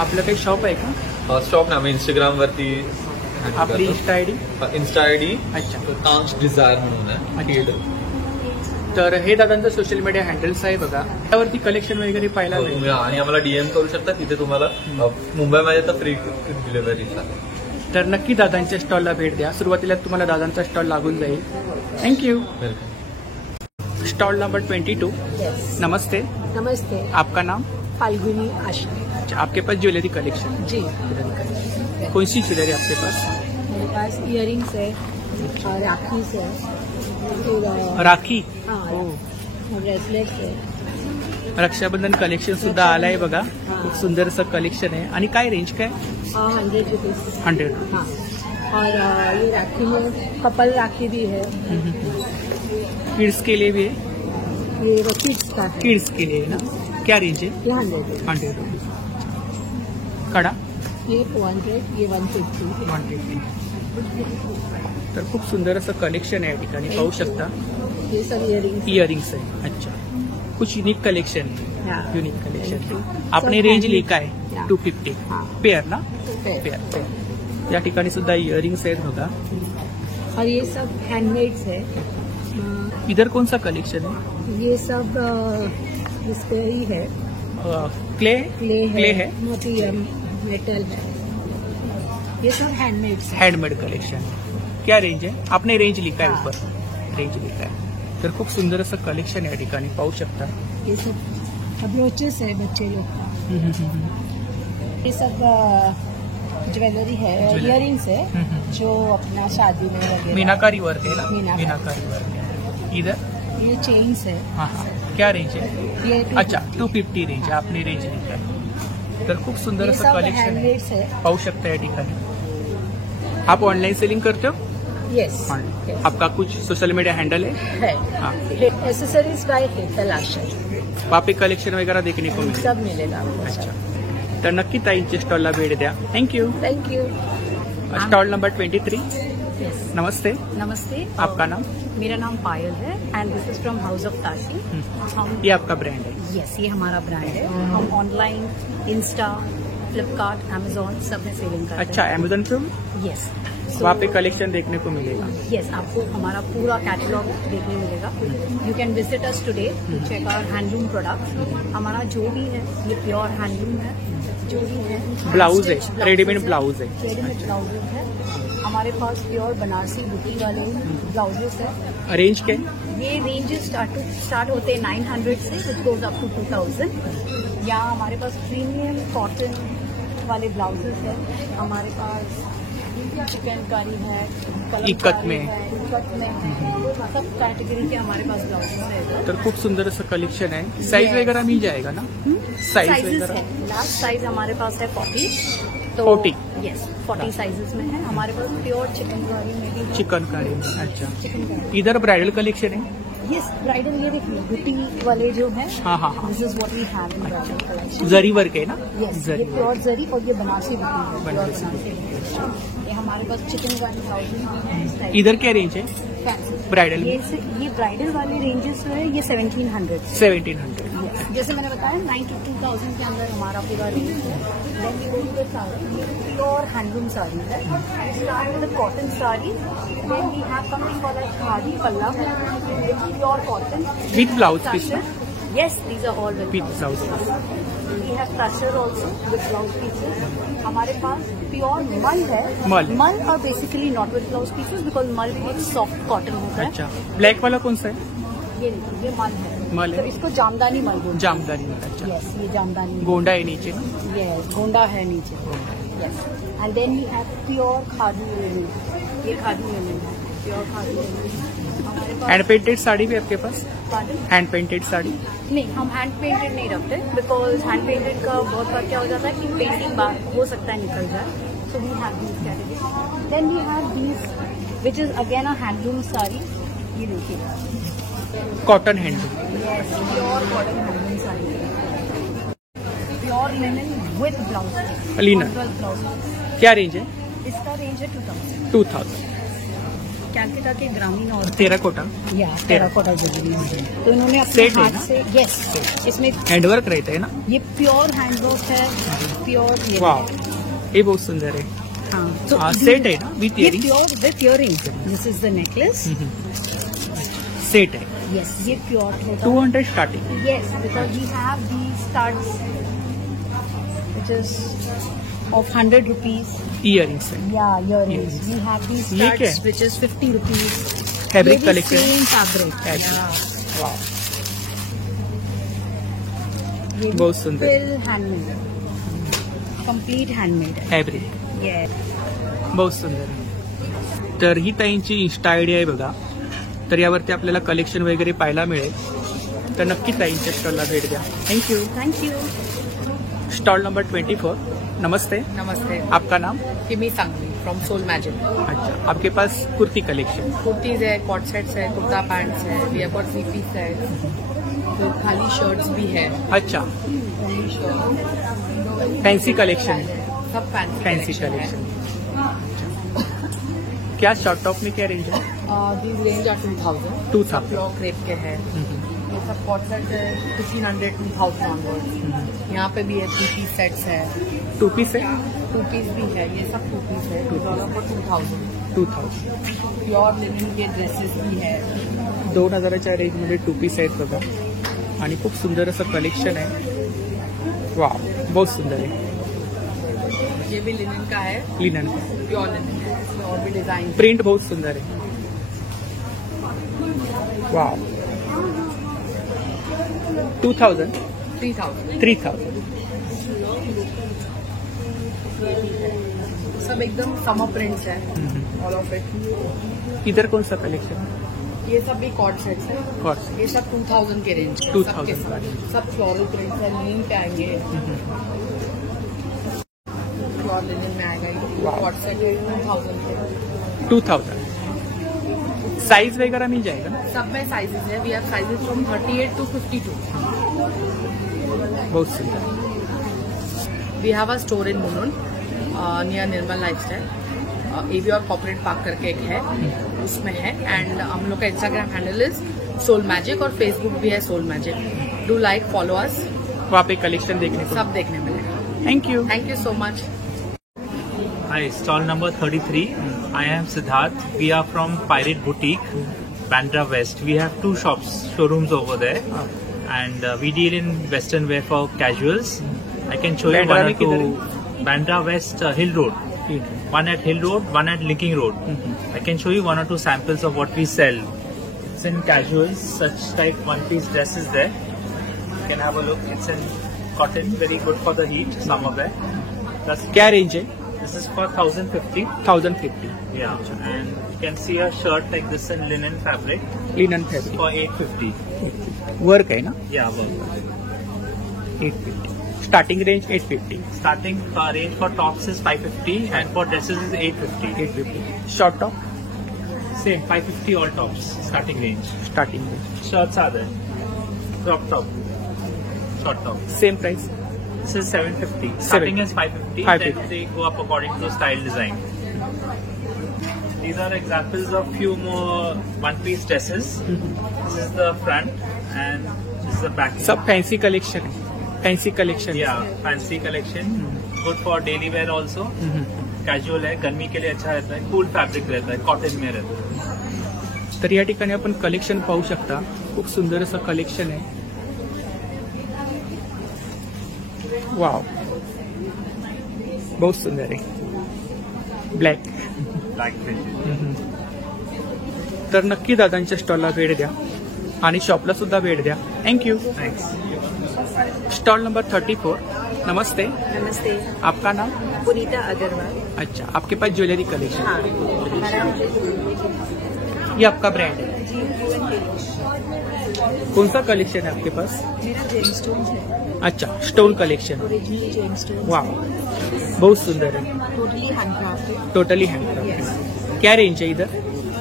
आपलं काही शॉप आहे का? स्टॉक ना आम्ही इंस्टाग्राम वरती आपली इंस्टा आयडी? अच्छा, कांच डिझायर म्हणून आहे. तर हे दादांचं सोशल मीडिया हँडल्स आहे बघा. त्यावरती कलेक्शन वगैरे पाहायला तुम्ही मिळेल. आणि आम्हाला डीएम करू शकता. तिथे तुम्हाला मुंबईमध्ये तर फ्री डिलिव्हरी आहे. तर नक्की दादांच्या स्टॉलला भेट द्या. सुरुवातीला तुम्हाला दादांचा स्टॉल लागून जाईल. थँक्यू. Stall number 22. नमस्ते. नमस्ते. आपका नाम? फाल्गुनी आश्रय. अच्छा, आपके पास ज्वेलरी कलेक्शन? जी. कौन सी ज्वेलरी आपके पास? मेरे पास इयरिंग्स है, राखीज है, फिर राखी. हाँ, ब्रेसलेट्स है. रक्षाबंधन कलेक्शन सुद्धा आलंय बघा. खूप सुंदर असं कलेक्शन आहे. आणि काय रेंज काय? 100 रुपीज. 100. हाँ. और ये राखी में कपल राखी भी है. किड्स के लिए भी है? ये किड्स का है. किड्स के लिए है ना? क्या रेंज है? ये 100 100 कड़ा? ये 200, ये 150. 150. तर खूप सुंदर असं कलेक्शन आहे या ठिकाणी पाहू शकता. ये सब इयरिंग्स आहे. अच्छा, कुछ यूनिक कलेक्शन है. हाँ. Unique collection. Thank आपने you. रेंज लिखा है Yeah. 250 हाँ. पेयर ना? है. पेयर. या ठिकाणी सुद्धा इयरिंग्स आहेत बघा. और ये सब हैंडमेड्स है. इधर कौन सा कलेक्शन है? ये सब इस पे ही है. क्ले क्ले है. मोतियम मेटल है. ये सब हैंडमेड्स है. Handmade collection. क्या रेंज है? आपने रेंज लिखा है ऊपर. रेंज लिखा है. तर खूप सुंदर असं कलेक्शन या ठिकाणी पाहू शकता. ये सब ब्रोचेस है बच्चे लोग का. ये सब ज्वेलरी है, इयरिंग्स है जो अपना शादी में वगैरह. मीनाकारी वर्क है ना? मीनाकारी वर्क है. इधर ये चेन्स है. हाँ हाँ. क्या रेंज है? ये अच्छा, 250 रेंज है. आपने रेंज लिखा है. तर खूप सुंदर ये असं सब कलेक्शन आहे. हैंडमेड्स है. पाहू शकता या ठिकाणी. आप ऑनलाइन सेलिंग करते हो? यस. आपका कुछ सोशल मीडिया हैंडल है? हाँ. एसेसरीज बाय हेतल आश्रय. वहाँ पे कलेक्शन वगैरह देखने को मिलेगा. सब मिलेगा आपको. अच्छा, तर नक्की ताईंच्या स्टॉलला भेट द्या. Thank you. Thank you. Stall number 23. Yes. नमस्ते. नमस्ते. आपका नाम? मेरा नाम पायल है and this is from house of Tashi. हम ये आपका ब्रांड है? यस, ये हमारा ब्रांड है. हम ऑनलाइन इंस्टा, फ्लिपकार्ट, अमेजोन सब में सेलिंग करते हैं. अच्छा, अमेजोन पे? यस. वहाँ पे कलेक्शन देखने को मिलेगा. यस, आपको हमारा पूरा कैटलॉग देखने मिलेगा. You can visit us today to check our handloom products. हमारा जो भी है ये प्योर हैंडलूम है. जो भी है ब्लाउज है, रेडीमेड ब्लाउज है. रेडीमेड ब्लाउजेज है. हमारे पास प्योर बनारसी बुटी वाले ब्लाउजेस है. रेंज क्या? ये रेंजेस स्टार्ट होते हैं 900 से. It goes up to 2000. यहाँ हमारे पास प्रीमियम कॉटन वाले ब्लाउजेस है. हमारे पास चिकनकारी है, इकत में इकत में है, सब कैटेगरी के हमारे पास ब्लाउजेस है। तर खूप सुंदर असं कलेक्शन आहे. साईज वगैरह मिल जाएगा ना? साइज साइजेस वगैरह है, लास्ट साइज हमारे पास है 40। तो 40? यस, 40 साइजेस में है हमारे पास। प्योर चिकनकारी में भी चिकनकारी. अच्छा, चिकनकारी। इधर ब्राइडल कलेक्शन है. यस, ब्राइडल ये देखिए बुटी वाले जो है, हाँ हाँ हाँ, this is what we have in bridal collection. Zari work है ना? यस, ये जरी प्योर जरी और ये बनारसी बुटी है, प्योर बनारसी बनारसी। ये हमारे पास चिकनकारी ब्लाउजेस भी है इस टाइप। इधर क्या रेंज है फैंसी ब्राइडल? ये ब्राइडल वाले रेंजेस जो है ये 1700। 1700. जैसे मैंने बताया 9 to 2000 के अंदर हमारा पूरा रेंज है। Then we go to the sari, pure handloom sari है। Start with cotton sari, then we have something called as khadi palla, pure cotton with blouse piece. Yes, these are all with blouse piece. We have pressure also with blouse pieces. हमारे पास प्योर मल है। मल और basically not with blouse pieces because mul भी एक सॉफ्ट कॉटन होता है। अच्छा, ब्लैक वाला कौन सा है? ये देखिए, ये मल है। मल तो है. इसको जामदानी मल बोलते हैं। जामदानी में. अच्छा, यस, ये जामदानी गोंडा है नीचे ना? यस, गोंडा है नीचे। Yes, and then we have pure khadi linen. ये खादी लिनन है, प्योर खादी लिनन हमारे पास। हैंड पेंटेड साड़ी भी आपके पास? Pardon? हैंड पेंटेड साड़ी नहीं, हम हैंड पेंटेड नहीं रखते बिकॉज हैंड पेंटेड का बहुत बार क्या हो जाता है कि पेंटिंग बार हो सकता है निकल जाए। So we have these category. Then we have these which is again a handloom sari. ये देखिए, cotton handloom. Yes, pure cotton handloom sari, pure linen with blouse. Linen. Blouse क्या रेंज है? इसका रेंज है 2000। 2000. कैलकाटा के ग्रामीण और टेराकोटा. या टेराकोटा ज्वेलरी है। तो इन्होंने अपने सेट है हाथ ना? से, यस, इसमें हैंडवर्क रहता है ना? ये प्योर हैंडवर्क है, प्योर। वाह, ये बहुत सुंदर है. हाँ, तो हाँ, सेट है ना विथ ये earrings? Pure with earrings. This is the necklace. Set है. यस, ये प्योर है। 200 starting. Yes, because we have the studs which is of 100 rupees. Earrings है. या इयरिंग्स, वी हैव दी ये क्या है? Studs which is 50 rupees. Fabric collection. Same fabric. बहुत सुंदर. हैंडमेड, कंप्लीट हैंडमेड है। फॅब्रिक यस, बहुत सुंदर आहे. तर ही ताईंची इन्स्टा आयडी आहे बघा. तर यावरती आपल्याला कलेक्शन वगैरे पाहायला मिळेल. तर नक्की ताईंच्या स्टॉलला भेट द्या. Thank you. Thank you. Stall number 24. नमस्ते, नमस्ते, आपका नाम? किमी सांगली फ्रॉम सोल मैजिक। अच्छा, आपके पास कुर्ती कलेक्शन. कुर्तीज है, कॉट सेट्स है, कुर्ता पैंट्स है, वी हैव गॉट 3 पीस है, तो खाली शर्ट्स भी है। अच्छा, फैंसी कलेक्शन है. सब फैंसी फैंसी कलेक्शन. क्या शॉर्ट टॉप में क्या रेंज है? दिस रेंज आर 2000। 2000. प्योर क्रेप के है। ये सब कॉट सेट है 1500 2000 ऑनवर्ड। यहाँ पे भी है 3 पीस सेट्स है, 2 पीस है. 2 पीस भी है, ये सब 2 पीस है, for 2000। 2000. Pure linen K dresses भी है। 2000च्या रेंजमध्ये 2 पीस आहेत बघा. आणि खूप सुंदर असं कलेक्शन आहे. वाह, बहुत सुंदर आहे. ये भी लिनन का है, लिनन प्योर लिनन है, इसमें और भी डिजाइन। प्रिंट बहुत सुंदर है. वाह, 2000. 3000। 3000. सब एकदम समर प्रिंट्स है, ऑल ऑफ इट। इधर कौन सा कलेक्शन? ये सब भी कॉट सेट्स है, कॉट. ये सब 2000 के रेंज के, 2000 सबके सब। सब फ्लोरल प्रिंट्स है, लिनन पे आएंगे, प्योर लिनन में आएगा। वाह। कॉट सेट है 2000 के। 2000. साइज वगैरह मिल जाएगा ना? सब में साइजेस है, we have sizes from 38 to 52। बहुत सुंदर. We have a store in Mulund near Nirmal Lifestyle. एवी और कॉर्पोरेट पार्क करके एक है, उसमें है। एंड हम लोग का Instagram handle is Soul Magic और फेसबुक भी है Soul Magic. Do like, follow us. वहाँ पे कलेक्शन देखने को. सब देखने मिलेगा। Thank you so much. Hi, stall number 33. I am Siddharth. We are from Pirate Boutique, Bandra West. We have 2 shops, showrooms over there, and we deal in western wear for casuals. I can show you Bandra one or में किधर two. Bandra West, Hill Road. One at Hill Road, one at Linking Road. I can show you 1 or 2 samples of what we sell. It's in casuals, such type one-piece dresses there. You can have a look. It's in cotton, very good for the heat, summer wear. Plus, क्या रेंज है? This is for 1050. 1050. Yeah, and you can see a shirt like this in linen fabric linen fabric. for 850. Work आहे ना? Yeah, work. 850. Starting range 850. Starting range for tops is 550 and for dresses is 850. 850. Short top Same 550 all tops. Starting range. Starting range. Shirts are there. Crop top. Short top. Same price. This is 750. Starting is 550. 550. Then they go up according to style design. These are examples of few more one-piece dresses. This is the front and this is the back. सब फैंसी कलेक्शन है. Fancy collection. Yeah, fancy collection. Good for daily wear also. Casual है, गर्मी के लिए अच्छा रहता है. Cool fabric रहता है, cotton में रहता है. तर या ठिकाणी आपण कलेक्शन पाहू शकता. खूप सुंदर असं कलेक्शन आहे. वाव, बहुत सुंदर आहे. ब्लॅक. Black print. तर नक्की दादांच्या स्टॉलला भेट द्या आणि शॉपला सुद्धा भेट द्या. थँक्यू. Thanks. Stall number 34. नमस्ते. नमस्ते, आपका नाम? पुनीता अग्रवाल. अच्छा, आपके पास ज्वेलरी कलेक्शन. हाँ, हमारा ये आपका ब्रांड है. कौन सा कलेक्शन है आपके पास? मेरा जेम स्टोन है, अच्छा, stone collection. Original gem stone. वाह, बहुत सुंदर है. Totally handcrafted. Totally handcrafted. क्या रेंज है इधर?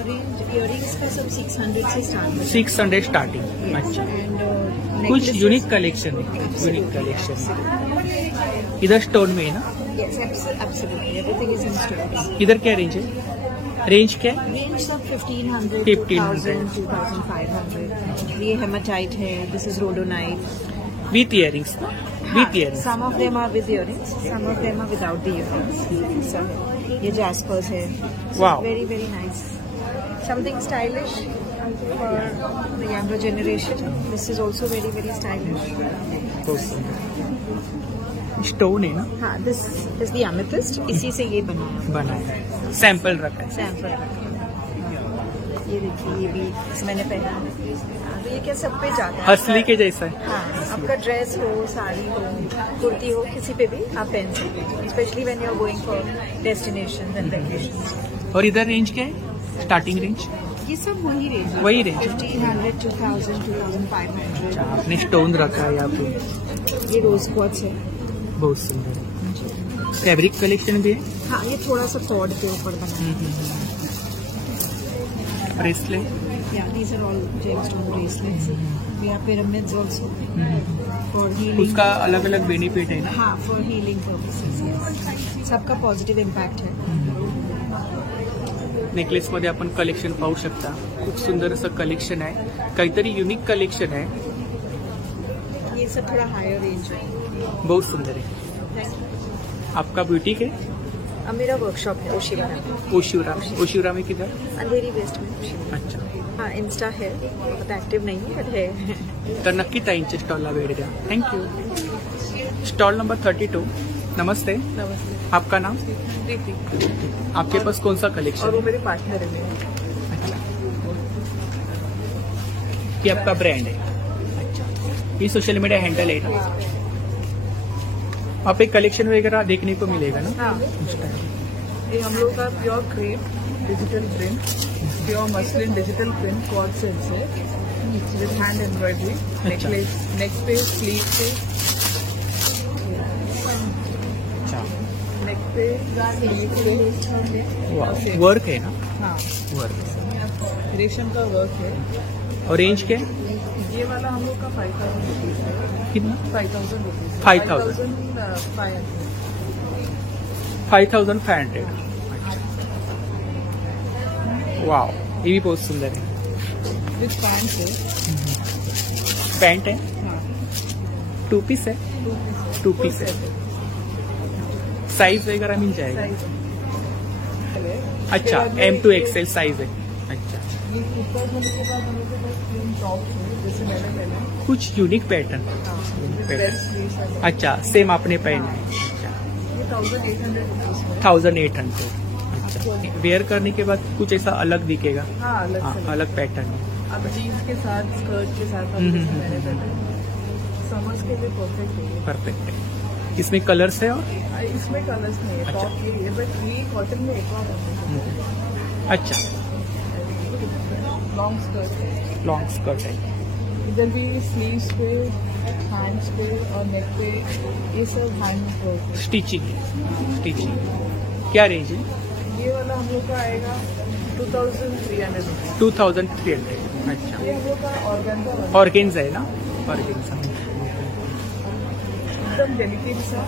रेंज इयरिंग्स का सब 600 से स्टार्ट है. 600 स्टार्टिंग. अच्छा, एंड कुछ यूनिक कलेक्शन है. यूनिक कलेक्शन इधर स्टोन में है ना? Absolutely everything is in stone. इधर क्या रेंज है? रेंज क्या है? रेंज सब 1500, 1500, 2500. ये हेमाटाइट है, this is rhodonite. With earrings. With earrings. Some of them are with earrings, some of them are without the earrings. So, ये jaspers है. So Wow. Very very nice. Something stylish for the younger generation. This is also very very stylish. बहुत सुंदर. स्टोन है ना? हाँ, this is the amethyst. इसी से ये बनाया. बनाया है. सैंपल रखा है. सैम्पल. ये देखिए, ये भी मैंने पहना. तो ये क्या सब पे जाता है. हसली के जैसा है. हाँ, आपका ड्रेस हो, साड़ी हो, कुर्ती हो, किसी पे भी आप पहन सकते हो. Specially when you are going for destination and vacation. और इधर रेंज क्या है? Starting range? ये सब वही रेंज है. वही range. 1500, 2000, 2500. आपने स्टोन रखा है यहाँ पे. ये रोज क्वार्ट्ज है. बहुत सुंदर है. फैब्रिक कलेक्शन भी है. हाँ, ये थोड़ा सा कॉर्ड के ऊपर बना है. Bracelet. Yeah, these are all gemstone bracelets. We have pyramids also for healing. उसका अलग अलग बेनिफिट है ना? हाँ, for healing purposes. Yes. सबका पॉझिटिव्ह इम्पॅक्ट है. नेकलेस मध्ये आपण कलेक्शन पाहू शकता. खूप सुंदर असं कलेक्शन आहे. काहीतरी युनिक कलेक्शन आहे. ये सब थोड़ा हायर रेंज है. बहुत सुंदर है. Thank you. आपका बुटीक है? अब मेरा वर्कशॉप है ओशिवरा में. ओशिवरा. ओशिवरा में किधर? अंधेरी वेस्ट में ओशिवरा. अच्छा. हाँ, इंस्टा है, बहुत एक्टिव नहीं है बट है. तर नक्की ताईंच्या स्टॉलला भेट द्या. थँक्यू. Stall number 32. नमस्ते. नमस्ते. आपका नाम? प्रीति. आपके पास कौन सा और कलेक्शन वो है? मेरे पार्टनर है. ये आपका ब्रांड है. अच्छा, ये सोशल मीडिया हैंडल है ना? आप एक कलेक्शन वगैरह देखने को मिलेगा ना? हाँ, ये हम लोग का pure crepe digital print, pure muslin digital print cord set है with hand embroidery. Necklace, neck पे, स्लीव पे, अच्छा. नेक पे, स्लीव पे. वाह, वर्क है ना? हाँ, वर्क. रेशम का वर्क है. और रेंज क्या है? ये वाला हम लोग का 5000 रुपीज है. कितना? 5000 रुपीज. 5000. 5500. वाह, ये भी बहुत सुंदर है. विद पैंट है. पैंट है. हाँ, 2 पीस है. 2 पीस है. साइज वगैरह मिल जाएगा? अच्छा, M to XL साइज है. अच्छा, ये कुर्ता होने के बाद हम लोग के पास प्रिंट टॉप है, जैसे मैंने पहना. कुछ यूनिक पैटर्न. पैटर्न. अच्छा, सेम आपने पहना है. ये 1800 रुपीज. 1800. अच्छा, वेयर करने के बाद कुछ ऐसा अलग दिखेगा? हाँ, अलग हाँ, से. अलग पैटर्न. अब जीन्स के साथ, स्कर्ट के साथ आप हम्म, जैसे मैंने पहना. समर्स के लिए परफेक्ट है. परफेक्ट है. इसमें कलर्स है और इसमें कलर्स नहीं है, अच्छा। टॉप ये है, बट ये कॉटन में एक बार अच्छा लॉन्ग स्कर्ट है। लॉन्ग स्कर्ट है। इधर भी स्लीव्स पे, हैंड्स पे और नेक पे ये सब हैंड वर्क है। स्टिचिंग क्या रेंज है? ये वाला हम लोग का आएगा 2300 रुपीज। 2300। अच्छा ये हम लोग का ऑर्गेन्जा ऑर्गेन्जा है ना? ऑर्गेन्जा एकदम डेलिकेट सा।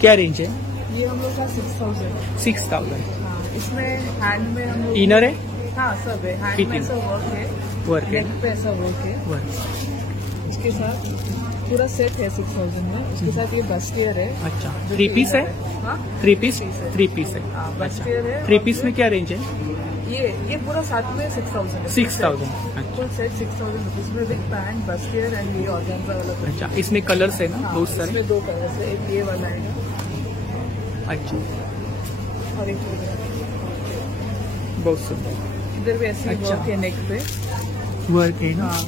क्या रेंज है? ये हम लोग का 6000। 6000। हाँ, इसमें हैंड में हम लोग इनर है? हाँ सब है, हैंड में Fitting। ऐसा वर्क है, वर्क है नेक पे ऐसा वर्क है। वर्क। इसके साथ पूरा सेट है 6000 में। उसके साथ ये बस्टियर है। अच्छा जो 3 पीस है? हाँ 3 पीस? है। 3 पीस है। हाँ, अच्छा बस्टियर है। 3 पीस में क्या रेंज है? ये पूरा साथ में 6000 है। 6000। फुल सेट 6000 रुपीज में विद पैंट, बस्टियर एंड ये ऑर्गेन्जा वाला। अच्छा इसमें कलर्स है ना? हाँ, बहुत सारे। इसमें 2 कलर्स है, एक ये वाला है अच्छा और एक ये वाला। बहुत सुंदर इधर भी ऐसे अच्छा। वर्क है नेक पे। वर्क है ना? हाँ,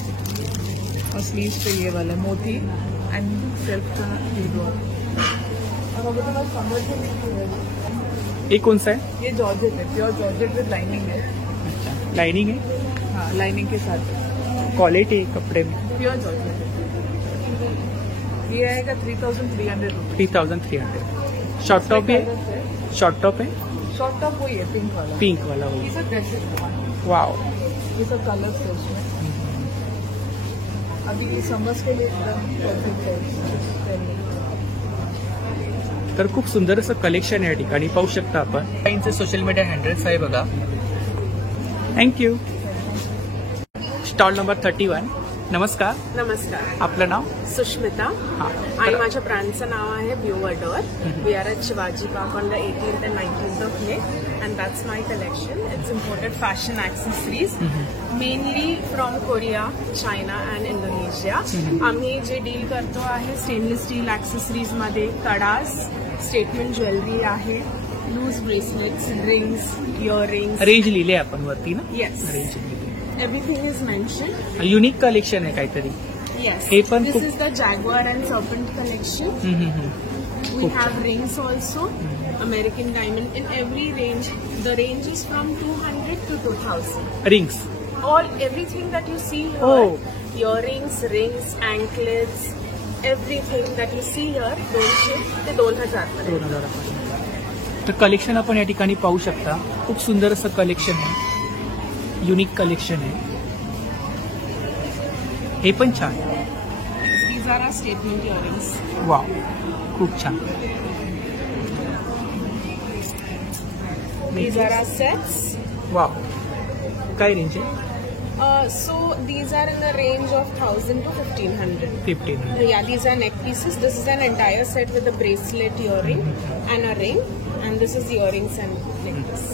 और स्लीव्स पे ये वाला मोती एंड सेल्फ का वीडियो। और अगर तो समझ में नहीं है, ये कौन सा है? ये जॉर्जेट है, प्योर जॉर्जेट विद लाइनिंग है। अच्छा लाइनिंग है? हाँ लाइनिंग के साथ क्वालिटी है कपड़े में। प्योर जॉर्जेट है। ये आएगा 3300 रुपीज। 3300। शॉर्ट टॉप है? शॉर्ट टॉप है? शॉर्ट टॉप वही है, पिंक वाला। पिंक वाला ये हो। सब ड्रेसेस, वाओ ये सब कलर्स है उसमें। अभी ये समर्स के लिए एकदम परफेक्ट है। तर खूप सुंदर असं कलेक्शन आहे या ठिकाणी पाहू शकता आपण. त्यांचे सोशल मीडिया हँडल्स आहे बघा. थँक्यू. Stall number 31. नमस्कार. नमस्कार. आपलं नाव? सुष्मिता हां आणि माझ्या ब्रँडचं नाव आहे beau adore. We are at Shivaji park on the 18th and 19th of May, and that's my collection. It's imported fashion accessories, mainly from Korea, China and Indonesia. आम्ही जे डील करतो आहे स्टेनलेस स्टील ॲक्सेसरीज मध्ये कडास, स्टेटमेंट ज्वेलरी आहे, loose bracelets, rings, earrings. Range लिहिले आपण वरती ना? Yes. रेंज लिहिले. Everything is mentioned. Unique collection आहे काहीतरी. Yes. हे पण This खूप is the Jaguar and Serpent collection. We खूप have छान. rings also, American diamond in every range. The range is from 200 to 2000. Rings. Everything that you see here, Oh. earrings, rings, anklets, everything that you see here, 200 ते 2000 पर्यंत. 2000. तर कलेक्शन आपण या ठिकाणी पाहू शकता. खूप सुंदर असं कलेक्शन आहे. युनिक कलेक्शन आहे. हे पण छान. These are our statement earrings. Wow खूप छान. These are our sets. Wow काय रेंज आहे? So these are in the range of 1000 to 1500. 1500. Yeah, these are neck pieces. This is an entire set with a bracelet, earring, and a ring. And this is earrings and necklace.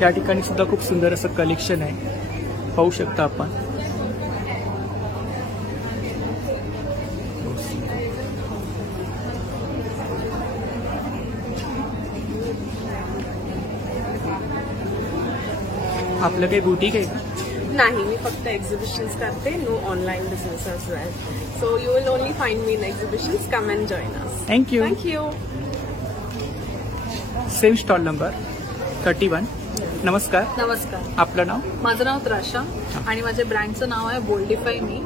या ठिकाणी सुद्धा खूप सुंदर असं कलेक्शन आहे. पाहू शकता आपण. आपलं काही बुटीक आहे का? नाही, मी फक्त एक्झिबिशन्स करते. No online business as well. So you will only find me in exhibitions. Come and join us. Thank you. Thank you. Same stall number 31. नमस्कार. नमस्कार. आपलं नाव? माझं नाव त्राशा आणि माझ्या ब्रँडचं नाव आहे बोल्डिफाय मी.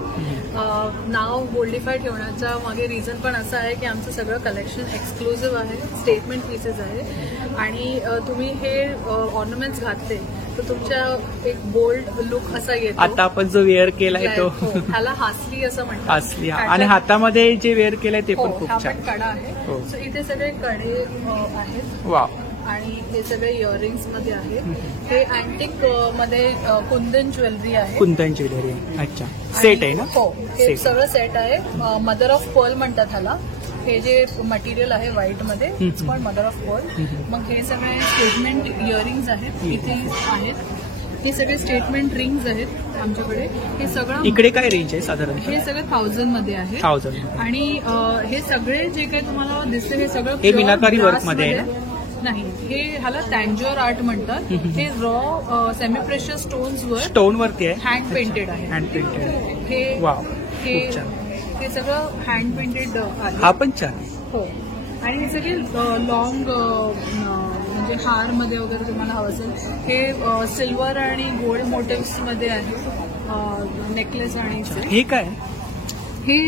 नाव बोल्डिफाय ठेवण्याचा मागे रिझन पण असं आहे की आमचं सगळं कलेक्शन एक्सक्लुझिव्ह आहे, स्टेटमेंट पीसेस आहे आणि तुम्ही हे ऑर्नामेंट्स घातले तर तुमच्या एक बोल्ड लुक असा येतो. आता आपण जो वेअर केलाय तो ह्याला हासली असं म्हणतात. असली आणि हातामध्ये जे वेअर केलंय ते पण खूप हा छान. पण कडा आहे. हो. सो इथे सगळे कडे आहेत वाव. आणि हे सगळे इयरिंग्स मध्ये आहेत. हे अँटिक मध्ये कुंदन ज्वेलरी आहे. कुंदन ज्वेलरी. अच्छा सेट आहे ना? हो, हे सेट. सगळं सेट आहे. मदर ऑफ पर्ल म्हणतात ह्याला. हे जे मटेरियल आहे व्हाईट मध्ये पण मदर ऑफ पर्ल. मग हे सगळे स्टेटमेंट इयरिंग्स आहेत इथे आहेत. हे सगळे स्टेटमेंट रिंग्स आहेत आमच्याकडे. हे सगळं इकडे काय रेंज आहे साधारण? हे सगळं 1000 मध्ये आहे. 1000. आणि हे सगळे जे काही तुम्हाला दिसते हे सगळं हे pure मीनाकारी वर्क brass मध्ये आहे मध्ये. नाही, हे ह्याला टँज्युअर आर्ट म्हणतात. हे रॉ सेमी प्रेशियस स्टोन्स वर स्टोन वरती आहे. हँड पेंटेड आहे. Hand painted. हे वाव हे खूप छान. हे सगळं हँड पेंटेड आहे. हा पण छान आहे. हो. आणि हे सगळे लॉंग म्हणजे हारमध्ये वगैरे तुम्हाला हवं असेल. हे सिल्वर आणि गोल्ड मोटिव्समध्ये आहे नेकलेस आणि हे काय? हे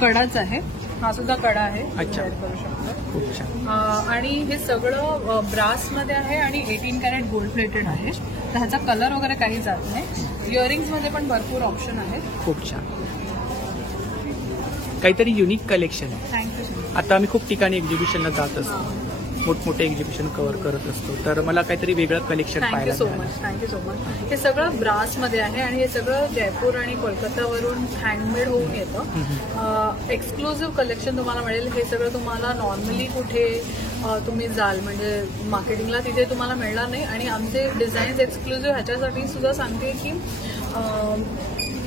कडाच आहे. हा सुद्धा कडा आहे. अच्छा. करू शकतो. खूप छान. आणि हे सगळं ब्रासमध्ये आहे आणि 18 कॅरेट गोल्ड प्लेटेड आहे. तर ह्याचा कलर वगैरे काही जात नाही. इयरिंग्समध्ये पण भरपूर ऑप्शन आहेत. खूप छान. काहीतरी युनिक कलेक्शन आहे. थँक्यू. आता आम्ही खूप ठिकाणी एक्झिबिशनला जात असतो, मोठमोठे एक्झिबिशन कव्हर करत असतो, तर मला काहीतरी वेगळं कलेक्शन पाहायला थँक्यू सो मच. हे सगळं ब्रासमध्ये आहे आणि हे सगळं जयपूर आणि कोलकातावरून हँडमेड होऊन येतं. एक्सक्लुझिव्ह कलेक्शन तुम्हाला मिळेल. हे सगळं तुम्हाला नॉर्मली कुठे तुम्ही जाल म्हणजे मार्केटिंगला तिथे तुम्हाला मिळणार नाही. आणि आमचे डिझाईन्स एक्सक्लुझिव्ह ह्याच्यासाठी सुद्धा सांगते की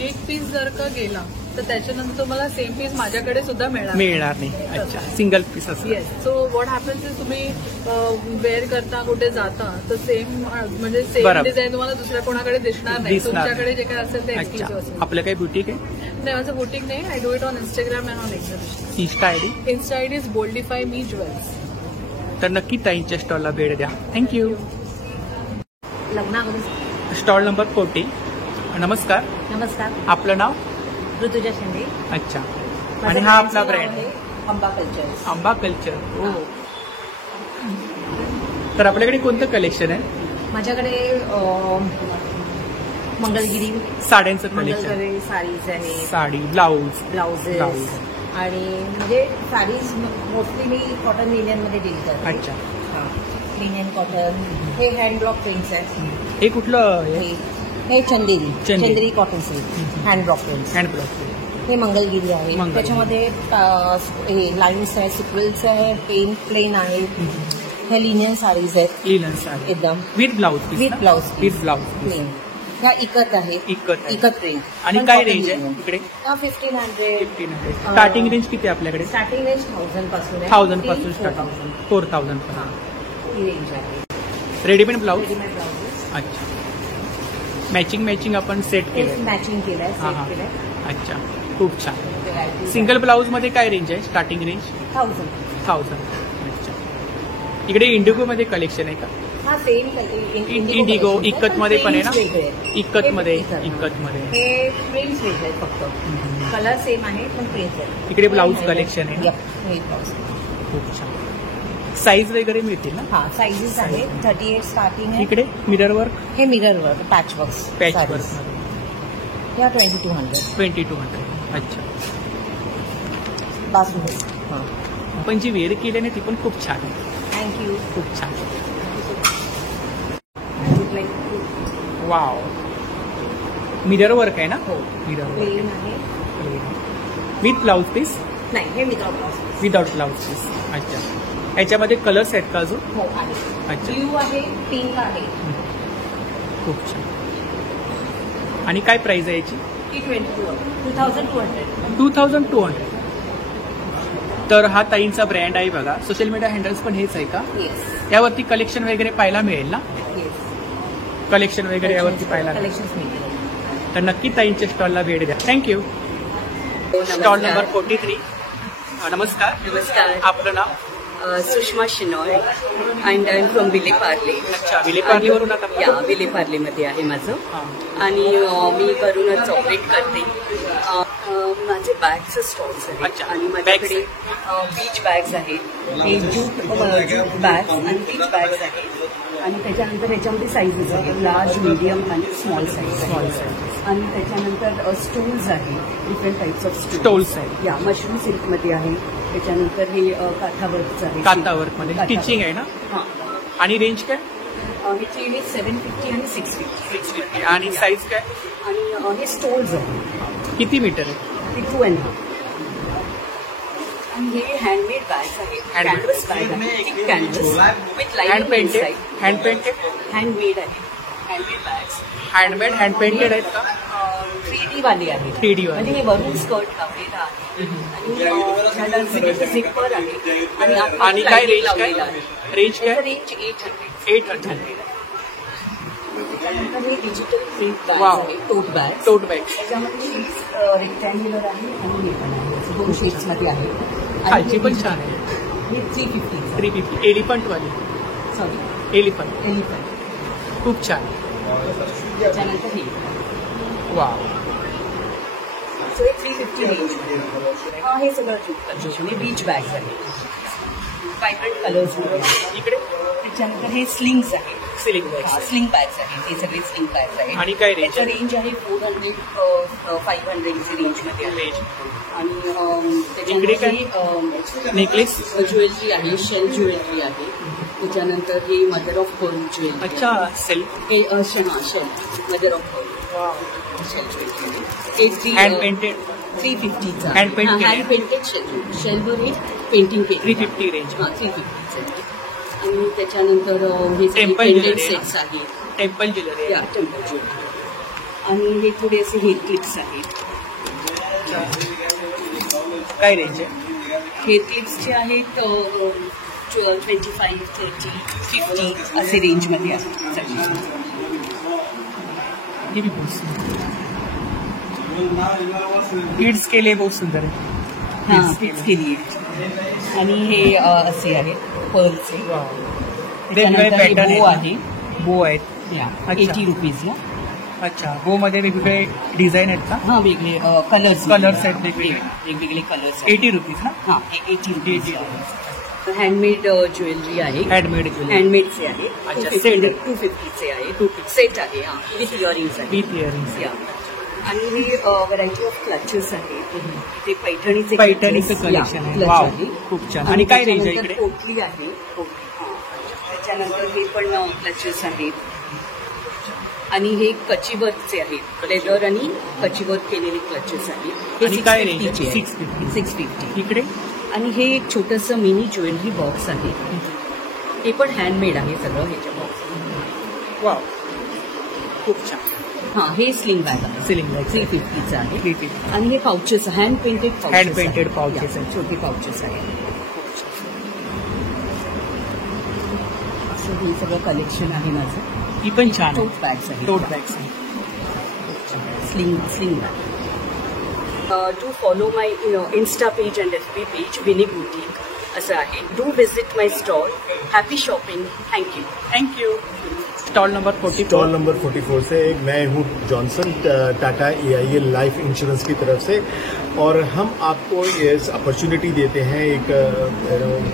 एक पीस जर का गेला तर त्याच्यानंतर तुम्हाला सेम पीस माझ्याकडे सुद्धा मिळणार नाही. अच्छा. सिंगल पीस असतो. Yes. So what happens is तुम्ही वेअर करता कुठे जाता तर सेम म्हणजे सेम डिझाईन तुम्हाला दुसऱ्या कोणाकडे दिसणार नाही. तुमच्याकडे जे काय असेल ते एक्सक्लुझिव्ह असेल. आपलं काही बुटीक आहे? नाही, माझं बुटीक नाही. I do it on Instagram and on exhibition. Insta ID is boldify me jewels. तर नक्की ताईंच्या स्टॉलला भेट द्या. थँक्यू. लग्नामध्ये स्टॉल नंबर 40. नमस्कार. नमस्कार. आपलं नाव? ऋतुजा शिंदे. अच्छा. आणि हा आपला brand Amba culture. Amba culture. हो. तर आपल्याकडे कोणतं कलेक्शन आहे? माझ्याकडे मंगलगिरी साड्यांचं कलेक्शन. साडीज आहे. साडी, ब्लाऊजेस आणि म्हणजे साडीज मोस्टली मी कॉटन लिनियनमध्ये डील करते. अच्छा. Linen cotton. हे हँड ब्लॉक प्रिंट्स आहे. हे कुठलं? हे Chanderi cotton silk hand block prints. हे मंगलगिरी आहे. त्याच्यामध्ये हे लाईन्स आहे, सिक्वेल्स आहे, प्लेन आहे. हे लिनियन साडीज आहेत. एकदम विथ ब्लाऊज प्लेन. ह्या इकत आहे. इकत प्रिंट. आणि काय रेंज आहे इकडे? 1500. स्टार्टिंग रेंज किती आहे आपल्याकडे? स्टार्टिंग रेंज 1000 पासून आहे. 1000 पासून स्टार्टिंग. 4000 ही रेंज आहे. Readymade blouse. अच्छा. मॅचिंग आपण सेट केलं. मॅचिंग केलंय. सेट केलंय. अच्छा. खूप छान. सिंगल ब्लाऊज मध्ये काय रेंज आहे? Starting range 1000. अच्छा. इकडे इंडिगो मध्ये कलेक्शन आहे का? हा सेम इंडिगो इकत मध्ये पण आहे ना? इकत मध्ये हे प्रिंट्स वेगळे आहेत फक्त. कलर सेम आहे पण प्रिंट्स आहे. इकडे ब्लाऊज कलेक्शन आहे. खूप छान. साईज वगैरे मिळतील ना? हा साईजेस आहे. 38 स्टार्टिंग आहे. इकडे मिरर वर्क. हे मिरर वर्क पॅच वर्क. या 2200. अच्छा. बासुंदी. आपण जी वेअर केली ना ती पण खूप छान आहे. थँक्यू. खूप छान. वाव. मिरर वर्क आहे ना? हो. मिरर प्लेन आहे. With blouse piece? नाही, हे विदाउट ब्लाऊज पीस. अच्छा. याच्यामध्ये कलर्स आहेत का अजून? हो आहे. अच्छा. ब्ल्यू आहे, पिंक आहे. खूप छान. आणि काय प्राइस आहे याची? 2200. तर हा ताईंचा ब्रँड आहे बघा. सोशल मीडिया हँडल्स पण हेच आहे का? येस. यावरती कलेक्शन वगैरे पाहायला मिळेल ना? येस. कलेक्शन वगैरे यावरती पाहायला मिळेल. कलेक्शन्स मिळतील. तर नक्की ताईंच्या स्टॉलला भेट द्या. थँक्यू. Stall number 43. नमस्कार. आपलं नाव? Sushma Shinoy and I am from Vile Parle. अच्छा. विलेपार्लेवरून आता? या विलेपार्लेमध्ये आहे माझं. आणि मी करूनच ऑपरेट करते. माझे बॅगचे स्टॉल्स आहेत. आणि माझ्याकडे बीच बॅग्स आहेत. हे जूट बॅग्स आणि बीच बॅग्स आहेत. आणि त्याच्यानंतर ह्याच्यामध्ये साईजेस आहेत. लार्ज, मीडियम आणि स्मॉल साईज. आणि त्याच्यानंतर स्टूल्स आहेत. डिफरंट टाईप्स ऑफ स्टोल्स आहेत. या मशरूम सिल्कमध्ये आहे. त्याच्यानंतर हे काथावर्कचं आहे. काथावर्कमध्ये स्टिचिंग आहे ना? हां. आणि रेंज काय? ह्याची रेंज 750 आणि 650. आणि साईज काय? आणि हे स्टोल्स आहे. किती मीटर आहे? 2.5. आणि हे हँडमेड बॅग्स आहेत. कॅनव्हस बॅग आहे. Canvas with light. Hand painted आहे. Handmade bags. हँड पेंटेड आहेत का? 3D वाले आहे. 3D म्हणजे हे वरून स्कर्ट लावलेलं आहे. आणि झिपर आहे. आणि काय रेंज काय? रेंज काय? रेंज 800. त्याच्यानंतर हे डिजिटल प्रिंट बॅग वाव. आहे, टोट बॅग. टोट बॅग त्याच्यामध्ये रेक्टँग्युलर आहे आणि हे पण आहे, 2 शेड्समध्ये आहे. खालची पण छान आहे. हे 350. 350 एलिफंट वाली. सॉरी, एलिफंट खूप छान. त्याच्यानंतर हे वाव. सो हे 350 रेंज. हे सगळं जूट बीच बॅग्स आहे, व्हायब्रंट कलर्स. इकडे त्याच्यानंतर हे स्लिंग्स आहे, सिलिंग बॅग. स्लिंग बॅग्स आहेत, हे सगळे स्लिंग बॅग्स आहेत. आणि काय रेंज? त्याचं रेंज आहे 400 500 रेंजमध्ये आहे. आणि त्याच्यामध्ये नेकलेस ज्वेलरी आहे, शेल ज्वेलरी आहे. त्याच्यानंतर हे मदर ऑफ पर्ल ज्वेलरी. अच्छा, सेल हे shell mother of pearl shell jewellery. Hand painted 350चा हँड पेंटेड शेलवर हे पेंटिंग केलं. 350 रेंज. 350. आणि त्याच्यानंतर हे टेम्पल पेंडेंट सेट्स आहेत, टेम्पल ज्वेलरी. Temple jewellery. आणि हे थोडे असे हेअर क्लिप्स आहेत. काय रेंज आहे? हेअर क्लिप्सचे आहेत 25, 30, 50 असे रेंजमध्ये आहेत. किड्स के लिए बहुत सुंदर है. हां, किड्स के लिए. आणि हे असे आहेत पर्लचे. त्याच्यानंतर हे बो आहे, बो आहेत 80 रुपीजला. अच्छा, बो मध्ये वेगवेगळे डिझाईन आहेत का? हां, वेगळे कलर्स आहेत वेगवेगळे कलर्स. 80 रुपीज ना? हां, हे 80 रुपीज. हँडमेड ज्वेलरी आहे, हँडमेडचे आहे. 250चे आहे, सेट आहे विथ इयरिंग्स आहे. आणि हे व्हरायटी ऑफ क्लचेस आहे. ते पैठणीचं कलेक्शन आहे. खूप छान. आणि काय रेंज आहे इकडे? पोटली आहे. त्याच्यानंतर हे पण क्लचेस आहेत. आणि हे कचीवर्कचे आहेत, लेदर आणि कचीवर्क केलेले क्लचेस आहेत. हे 650. इकडे आणि हे एक छोटंसं मिनी ज्वेलरी बॉक्स आहे. हे पण हँडमेड आहे सगळं ह्याच्या बॉक्स. वाव, खूप छान. हां, हे स्लिंग बॅग आहे, 350चं आहे. आणि हे पाउचेस, हँड पेंटेड पाउचेस आहेत, छोटे पाउचेस आहेत. असं हे सगळं कलेक्शन आहे माझं. ही पण छान. टोट बॅग्स आहे, sling bag. Do follow my insta page and FB page, Vini boutique असं आहे. Do visit my stall. Happy shopping. Thank you. Stall number 44 से मैं हूँ Johnson, Tata AIA life insurance की तरफ से, और हम आपको ये अपॉर्चुनिटी देते हैं एक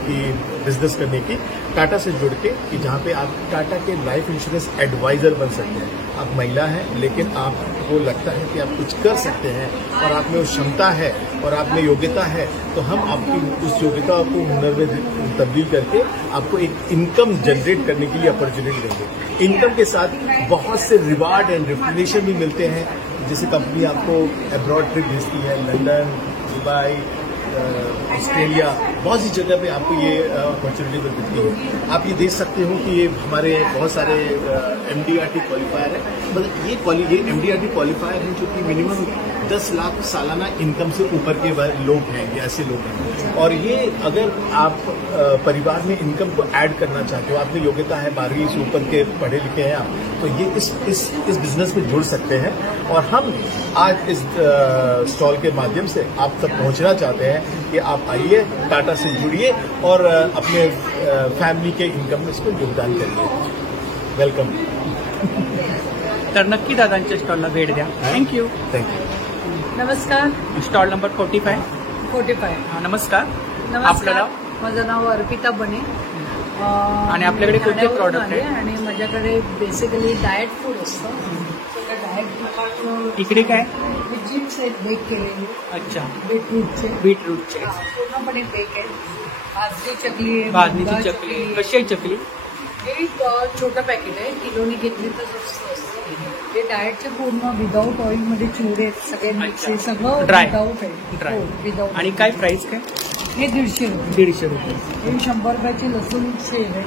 की बिजनेस करने की टाटा से जुड़ के, कि जहाँ पे आप टाटा के लाइफ इंश्योरेंस एडवाइजर बन सकते हैं. आप महिला हैं लेकिन आपको लगता है कि आप कुछ कर सकते हैं और आप में वो क्षमता है और आप में योग्यता है, तो हम आपकी उस योग्यता को हुनर में तब्दील करके आपको एक इनकम जनरेट करने के लिए अपॉर्चुनिटी देंगे. इनकम के साथ बहुत से रिवार्ड एंड रिकग्निशन भी मिलते हैं. जैसे कंपनी आपको अब्रॉड ट्रिप भेजती है, लंदन, दुबई, ऑस्ट्रेलिया, बहुत सी जगह पे आपको ये अपॉर्चुनिटी मिलती है. आप ये देख सकते हो कि ये हमारे बहुत सारे MDRT क्वालिफायर है. मतलब ये MDRT क्वालिफायर हैं जो कि मिनिमम 10 लाख सालाना इनकम से ऊपर के लोग हैं, ये ऐसे लोग हैं. और ये अगर आप परिवार में इनकम को ऐड करना चाहते हो, आप में योग्यता है, 12वीं से ऊपर के पढ़े लिखे हैं आप, तो ये इस बिजनेस में जुड़ सकते हैं. और हम आज इस स्टॉल के माध्यम से आप तक पहुंचना चाहते हैं कि आप आइए, टाटा से जुड़िए और अपने फैमिली के इनकम में इसको योगदान करिए. वेलकम. तर नक्की दादांच्या स्टॉलला भेट द्या. थँक्यू. नमस्कार. Stall number 45. नमस्कार. आपल्याला माझं नाव अर्पिता बने आणि आपल्याकडे कोणते प्रॉडक्ट आहे? आणि माझ्याकडे बेसिकली डाएट फूड असतं. इकडे काय? चिप्स आहेत बेक केलेले. अच्छा. बीटरूटचे पूर्णपणे बेक आहे. भाजणीची चकली. कशी आहे चकली? हे छोटं पॅकेट आहे, किलोनी घेतली तर स्वस्त असतं. हे डाएटचे पूर्ण विदाऊट ऑइलमध्ये चिवडे सगळे मिक्स, सगळं विदाऊट आहे. विदाऊट. आणि काय प्राइस काय? हे 150 रुपये. हे 100 रुपयाची लसूण शेव आहे.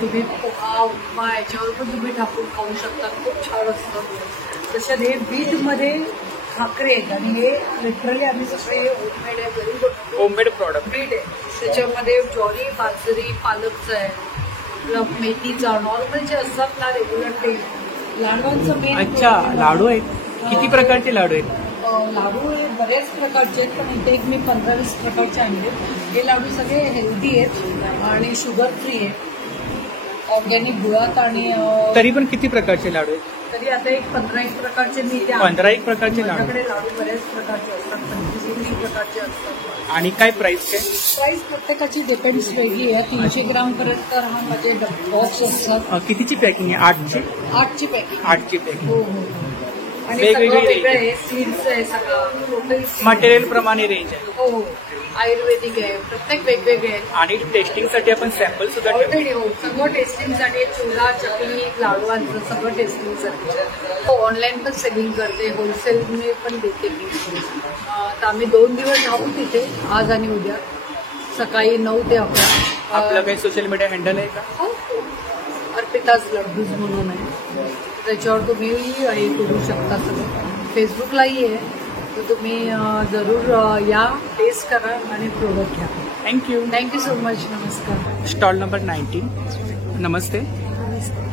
तुम्ही पोहा, उपमा याच्यावर पण तुम्ही टाकून खाऊ शकता. खूप छान असतं. तसं हे बीटमध्ये खाकरे आहेत आणि हे लिटरली आम्ही सगळे होममेड आहे, घरी बनवतो. Homemade product. बीट आहे, त्याच्यामध्ये ज्वारी, बाजरी, पालकचं आहे, आपलं मेथीचा, नॉर्मल जे असतात ना रेग्युलर ते लाडवांचं मेन. अच्छा, लाडू आहेत. किती प्रकारचे लाडू आहेत? लाडू हे बरेच प्रकारचे आहेत, पण इथे एक मी 15-20 प्रकारचे आणले. हे लाडू सगळे हेल्दी आहेत आणि शुगर फ्री आहेत, ऑर्गॅनिक गुळात. आणि तरी पण किती प्रकारचे लाडू आहेत? तरी आता एक 15-1 प्रकारचे मी इथे 15-1 प्रकारचे लाडू. माझ्याकडे लाडू बरेच प्रकारचे असतात, 25-30 प्रकारचे असतात. आणि काय प्राइस काय? प्राइस प्रत्येकाची डिपेंड्स वेगळी आहे. 300 ग्राम पर्यंत हा माझे बॉक्स असतात. कितीची पॅकिंग आहे? 8ची पॅकिंग. 8ची पॅकिंग. हो हो. आणि वेगवेगळी सगळं रेंज वेगळं आहे. आहे, सीड्स आहे सगळं, टोटल मटेरियल प्रमाणे रेंज आहे. हो. आयुर्वेदिक आहे, प्रत्येक वेगवेगळे आहे. आणि टेस्टिंगसाठी आपण सॅम्पल सुद्धा ठेवतो. ऑलरेडी हो, सगळं टेस्टिंगसाठी चिवडा, चकली, लाडवांचं सगळं टेस्टिंगसाठी. हो, ऑनलाईन पण सेलिंग करते, होलसेल मी पण देते मी. तर आम्ही 2 दिवस राहू तिथे, आज आणि उद्या, सकाळी 9 ते 11. आपलं काही सोशल मीडिया हँडल आहे का? हो, अर्पिताज लड्डूज म्हणून आहे, त्याच्यावर तुम्ही हे करू शकता. सगळं फेसबुकलाही आहे, तर तुम्ही जरूर या, टेस्ट करा आणि प्रोडक्ट घ्या. Thank you so much. नमस्कार. Stall number 19. नमस्ते.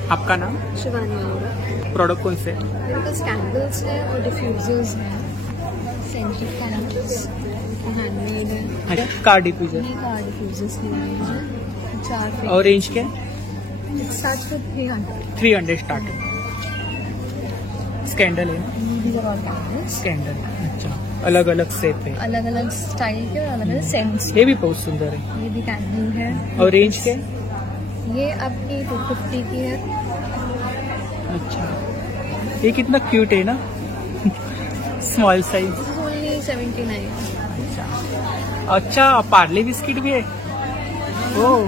आपका नाम? शिवानी अरोड़ा. प्रोडक्ट कौन से? मेरे पास कैंडल्स हैं और डिफ्यूजर्स हैं, सेंटेड कैंडल्स, हैंडमेड है. Car diffuser. कार डिफ्यूजर्स की रेंज है 4. और रेंज क्या? इट स्टार्ट्स विद 300. 300 स्टार्ट. स्कैंडल है ना? कैंडल्स. स्कैंडल. अच्छा, अलग अलग शेप है, अलग अलग स्टाइल के, अलग अलग सेंट्स. ये भी बहुत सुंदर है. ये भी कैंडल है. और रेंज क्या? ये आपकी 250 की है. अच्छा, ये कितना क्यूट है ना. Small size. ओनली 79. अच्छा, पार्ले बिस्किट भी है. ओह,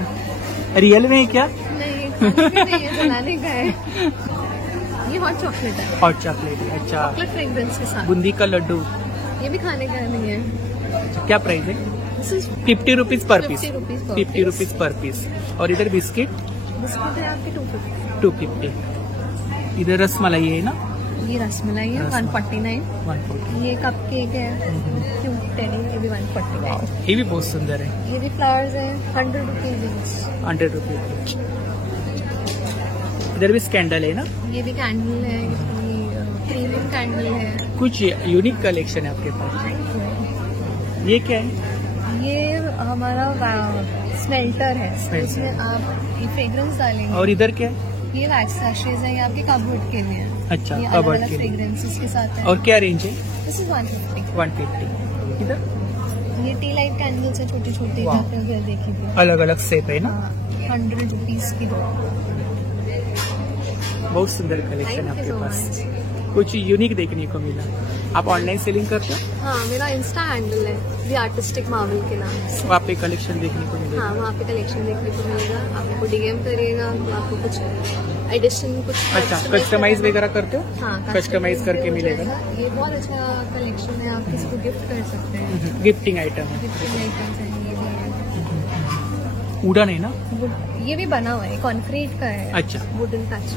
रियल में है क्या? नहीं, खाने नहीं है, जलाने का है. ये हॉट चॉकलेट है. हॉट चॉकलेट है. अच्छा, चॉकलेट फ्रेग्रेंस के साथ. बूंदी का लड्डू. ये भी खाने का नहीं है. क्या प्राइस है? This is 50 rupees per piece. 50 rupees per piece. और इधर बिस्किट बिस्कुट है आपके 250. 250. इधर रसमलाई है ना? ये रसमलाई है 149. 140. ये कप केक है क्यूट टेडी, ये भी 149. ये भी बहुत सुंदर है. ये भी फ्लावर्स है 100 रुपीज ईच. 100 रुपीज. इधर भी स्कैंडल है ना? ये भी कैंडल है, प्रीमियम कैंडल है. कुछ यूनिक कलेक्शन है आपके पास. ये क्या है? ये हमारा स्मेल्टर है, इसमें आप ये फ्रेग्रेंस डालेंगे. और इधर क्या है? ये वैक्स सैशेज है, ये आपके कबर्ड के लिए है. अच्छा, ये कबर्ड अलग के लिए. फ्रेग्रेंसेस के साथ है. और क्या रेंज है? This is 150. 150. इधर ये टी लाइट कैंडल्स है, छोटे छोटे, देखिए अलग अलग शेप है ना. 100 रुपीज की 2. बहुत सुंदर कलेक्शन है आपके पास. कुछ यूनिक देखने को मिला. आप ऑनलाइन सेलिंग करते हो? हाँ, मेरा इंस्टा हैंडल है दी आर्टिस्टिक मार्वल के नाम से. वहाँ पे कलेक्शन देखने को मिलेगा. हाँ, वहाँ पे कलेक्शन देखने को मिलेगा. आपको डीएम करिएगा तो आपको कुछ एडिशन, कुछ अच्छा, कस्टमाइज वगैरह करते हो? हाँ, कस्टमाइज करके मिलेगा. ये बहुत अच्छा कलेक्शन है, आप किसी को गिफ्ट कर सकते हैं. गिफ्टिंग आइटम है. गिफ्टिंग आइटम्स हैं. ये भी है. वुडन है ना? ये भी बना हुआ है, कॉन्क्रीट का है. अच्छा, वुडन पैच.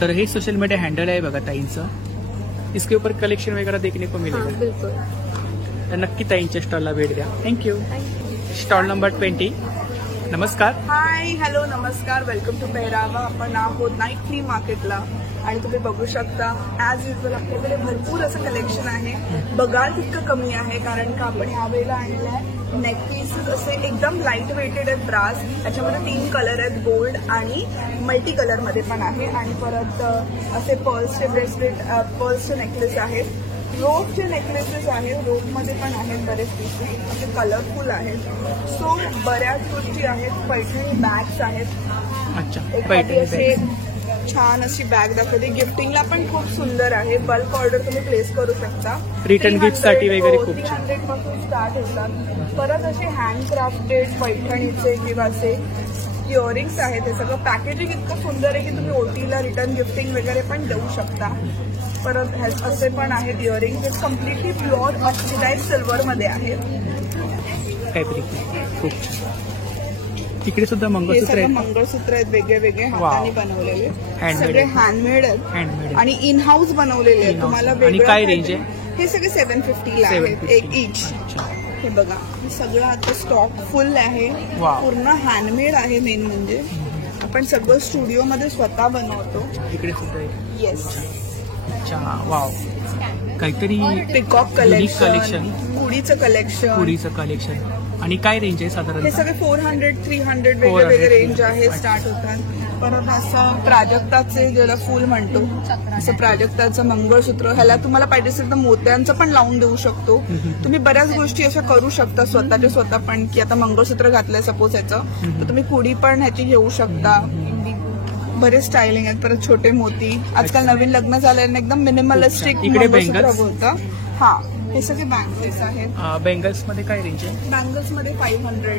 तर हे सोशल मीडिया हँडल आहे बघा ताईंचं. इसके ऊपर कलेक्शन वगैरह देखने को मिलेगा. हाँ, बिल्कुल. तर नक्की ताईंच्या स्टॉलला भेट द्या. थँक्यू. Stall number 20. नमस्कार. हाय, हॅलो, नमस्कार. Welcome to Pehrava. आपण आहोत नाईट फ्ली मार्केटला आणि तुम्ही बघू शकता ॲज युजल आपल्याकडे भरपूर असं कलेक्शन आहे. बघाल तितकं कमी आहे, कारण का आपण यावेळेला आणलं आहे नेकपीसेस असे एकदम लाईट वेटेड आहेत ब्रास. त्याच्यामध्ये 3 कलर आहेत, गोल्ड आणि मल्टी कलरमध्ये पण आहे. आणि परत असे पर्ल्सचे ब्रेसलेट, पर्ल्सचे नेकलेस आहेत. रोपचे नेकलेसेस आहेत, रोपमध्ये पण आहेत बरेच पीसेस, असे कलरफुल आहेत. सो बऱ्याच गोष्टी आहेत. पैठणी बॅग्स आहेत. एखादी असे छान अशी बॅग दाखवते. गिफ्टिंगला पण खूप सुंदर आहे. बल्क ऑर्डर तुम्ही प्लेस करू शकता. रिटर्न गिफ्ट साठी वगैरे खूप 300 पासून स्टार्ट होतात. परत असे हँडक्राफ्टेड पैठणीचे किंवा असे इयरिंग्स आहेत. हे सगळं पॅकेजिंग इतकं सुंदर आहे की तुम्ही ओटीला रिटर्न गिफ्टिंग वगैरे पण देऊ शकता. परत असे पण आहेत इयरिंग्स, कम्प्लिटली प्युअर ऑक्सिडाइज सिल्वरमध्ये आहेत. खूप तिकडे सुद्धा मंगळसूत्र आहेत. मंगळसूत्र आहेत वेगळे वेगळे हाताने बनवलेले, सगळे हँडमेड आहेत आणि इन हाऊस बनवलेले आहेत. तुम्हाला आणि काय रेंज आहे? हे सगळे 750 ला आहेत एक ईच. हे बघा, हे सगळं आता स्टॉक फुल आहे. पूर्ण हँडमेड आहे. मेन म्हणजे आपण सगळं स्टुडिओमध्ये स्वतः बनवतो. इकडे सुद्धा आहे. येस. अच्छा वाव, काहीतरी पिकॉक कलेक्शन, कुडीचं कलेक्शन. आणि काय रेंज आहे साधारण? हे सगळे 400, 300 वेगळे रेंज आहे, स्टार्ट होतात. परत असं प्राजक्ताचे ज्याला फुल म्हणतो, असं प्राजक्ताचं मंगळसूत्र, ह्याला तुम्हाला पाहिजे असेल तर मोत्यांचं पण लावून देऊ शकतो. तुम्ही बऱ्याच गोष्टी अशा करू शकता स्वतःच्या स्वतः पण, की आता मंगळसूत्र घातलंय सपोज ह्याचं, तर तुम्ही कुडी पण ह्याची घेऊ शकता. बरेच स्टायलिंग आहेत. परत छोटे मोती, आजकाल नवीन लग्न झाल्याने एकदम मिनिमलिस्टिक मंगळसूत्र बोलतं. हा, हे सगळे बँगल्स आहेत. बँगल्स मध्ये काय रेंज आहे? बँगल्स मध्ये 500,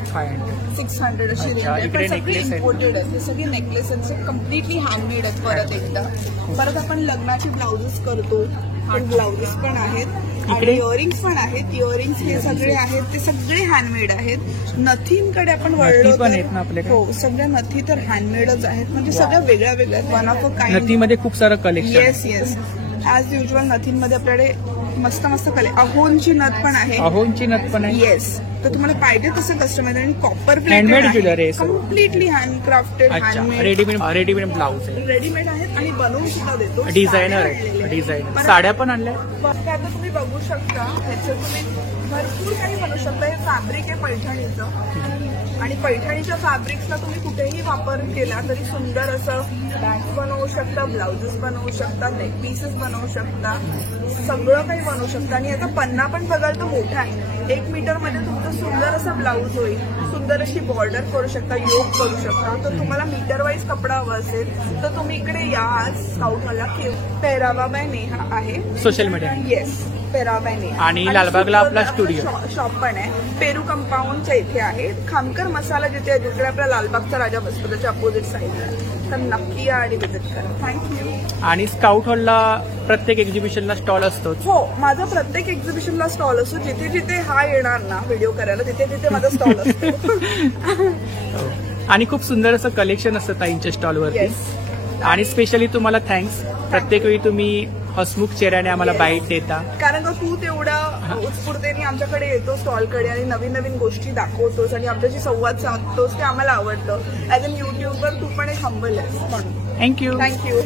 600 अशी रेंज आहे. पण सगळे इम्पोर्टेड आहेत. हे सगळे नेकलेसेस कम्प्लिटली हँडमेड आहेत. परत एकदा परत आपण लग्नाची ब्लाउजेस करतो, ब्लाउजेस पण आहेत आणि इयरिंग्स पण आहेत. इयरिंग्स हे सगळे आहेत, ते सगळे हँडमेड आहेत. नथींकडे आपण वळलो तर हो, सगळ्या नथी तर हँडमेडच आहेत. म्हणजे सगळ्या वेगळ्या वेगळ्या, वन ऑफ अ काइंड. नथीमध्ये खूप सारं कलेक्शन. येस येस, ऍज युजल नथींमध्ये आपल्याकडे मस्त मस्त अहोनची नथ पण आहे. अहोनची नथ पण आहे. येस, तर तुम्हाला पाहिजे तसे कस्टमाइज आणि कॉपर हँडमेड ज्वेलरी आहे, completely handcrafted, handmade. Readymade blouse आहे. रेडीमेड आहेत आणि बनवून सुद्धा देतो. डिझायनर आहे, डिझायनर. साड्या पण आणल्या. आता तुम्ही बघू शकता, ह्याचं तुम्ही भरपूर काही बनवू शकता. हे फॅब्रिक आहे पैठणीचं, आणि पैठणीच्या फॅब्रिक्सला तुम्ही कुठेही वापर केला तरी सुंदर असं बॅग्स बनवू शकता, ब्लाउजेस बनवू शकता, नेक पीसेस बनवू शकता, सगळं काही बनवू शकता. आणि याचा पन्ना पण बघाल तर मोठा आहे. 1 मीटरमध्ये तुमचं सुंदर असं ब्लाऊज होईल. सुंदर अशी बॉर्डर करू शकता, योक करू शकता. तर तुम्हाला मीटर वाईज कपडा हवा असेल तर तुम्ही इकडे या. स्काउट मला पेहरावा बाय नेहा आहे social media. Yes, Pehrava by Neha. आणि लालबागला आपला स्टुडिओ शॉप पण आहे. पेरू कंपाऊंडच्या इथे आहे. खामकर मसाला जिथे आहे, जिकडे आपला लालबागचा राजा बसतो त्याच्या अपोजिट साईडला. तर नक्की या आणि व्हिजिट करा. थँक्यू. आणि स्काउट हॉलला प्रत्येक एक्झिबिशनला स्टॉल असतो? हो, माझा प्रत्येक एक्झिबिशनला स्टॉल असतो. जिथे जिथे हा येणार ना व्हिडिओ करायला, तिथे तिथे माझा स्टॉल असतो. आणि खूप सुंदर असं कलेक्शन असतं ताईंच्या स्टॉलवरती. आणि स्पेशली तुम्हाला थँक्स. प्रत्येक वेळी तुम्ही हसमुख चेहऱ्याने आम्हाला बाईट देता, कारण का तू तेवढा उत्स्फूर्तीने आमच्याकडे येतो स्टॉलकडे आणि नवीन नवीन गोष्टी दाखवतोस आणि आमच्याशी संवाद साधतोस, ते आम्हाला आवडतं. ऍज अन युट्यूबर तू पण एक हंबल आहेस म्हणून. थँक्यू. थँक्यू.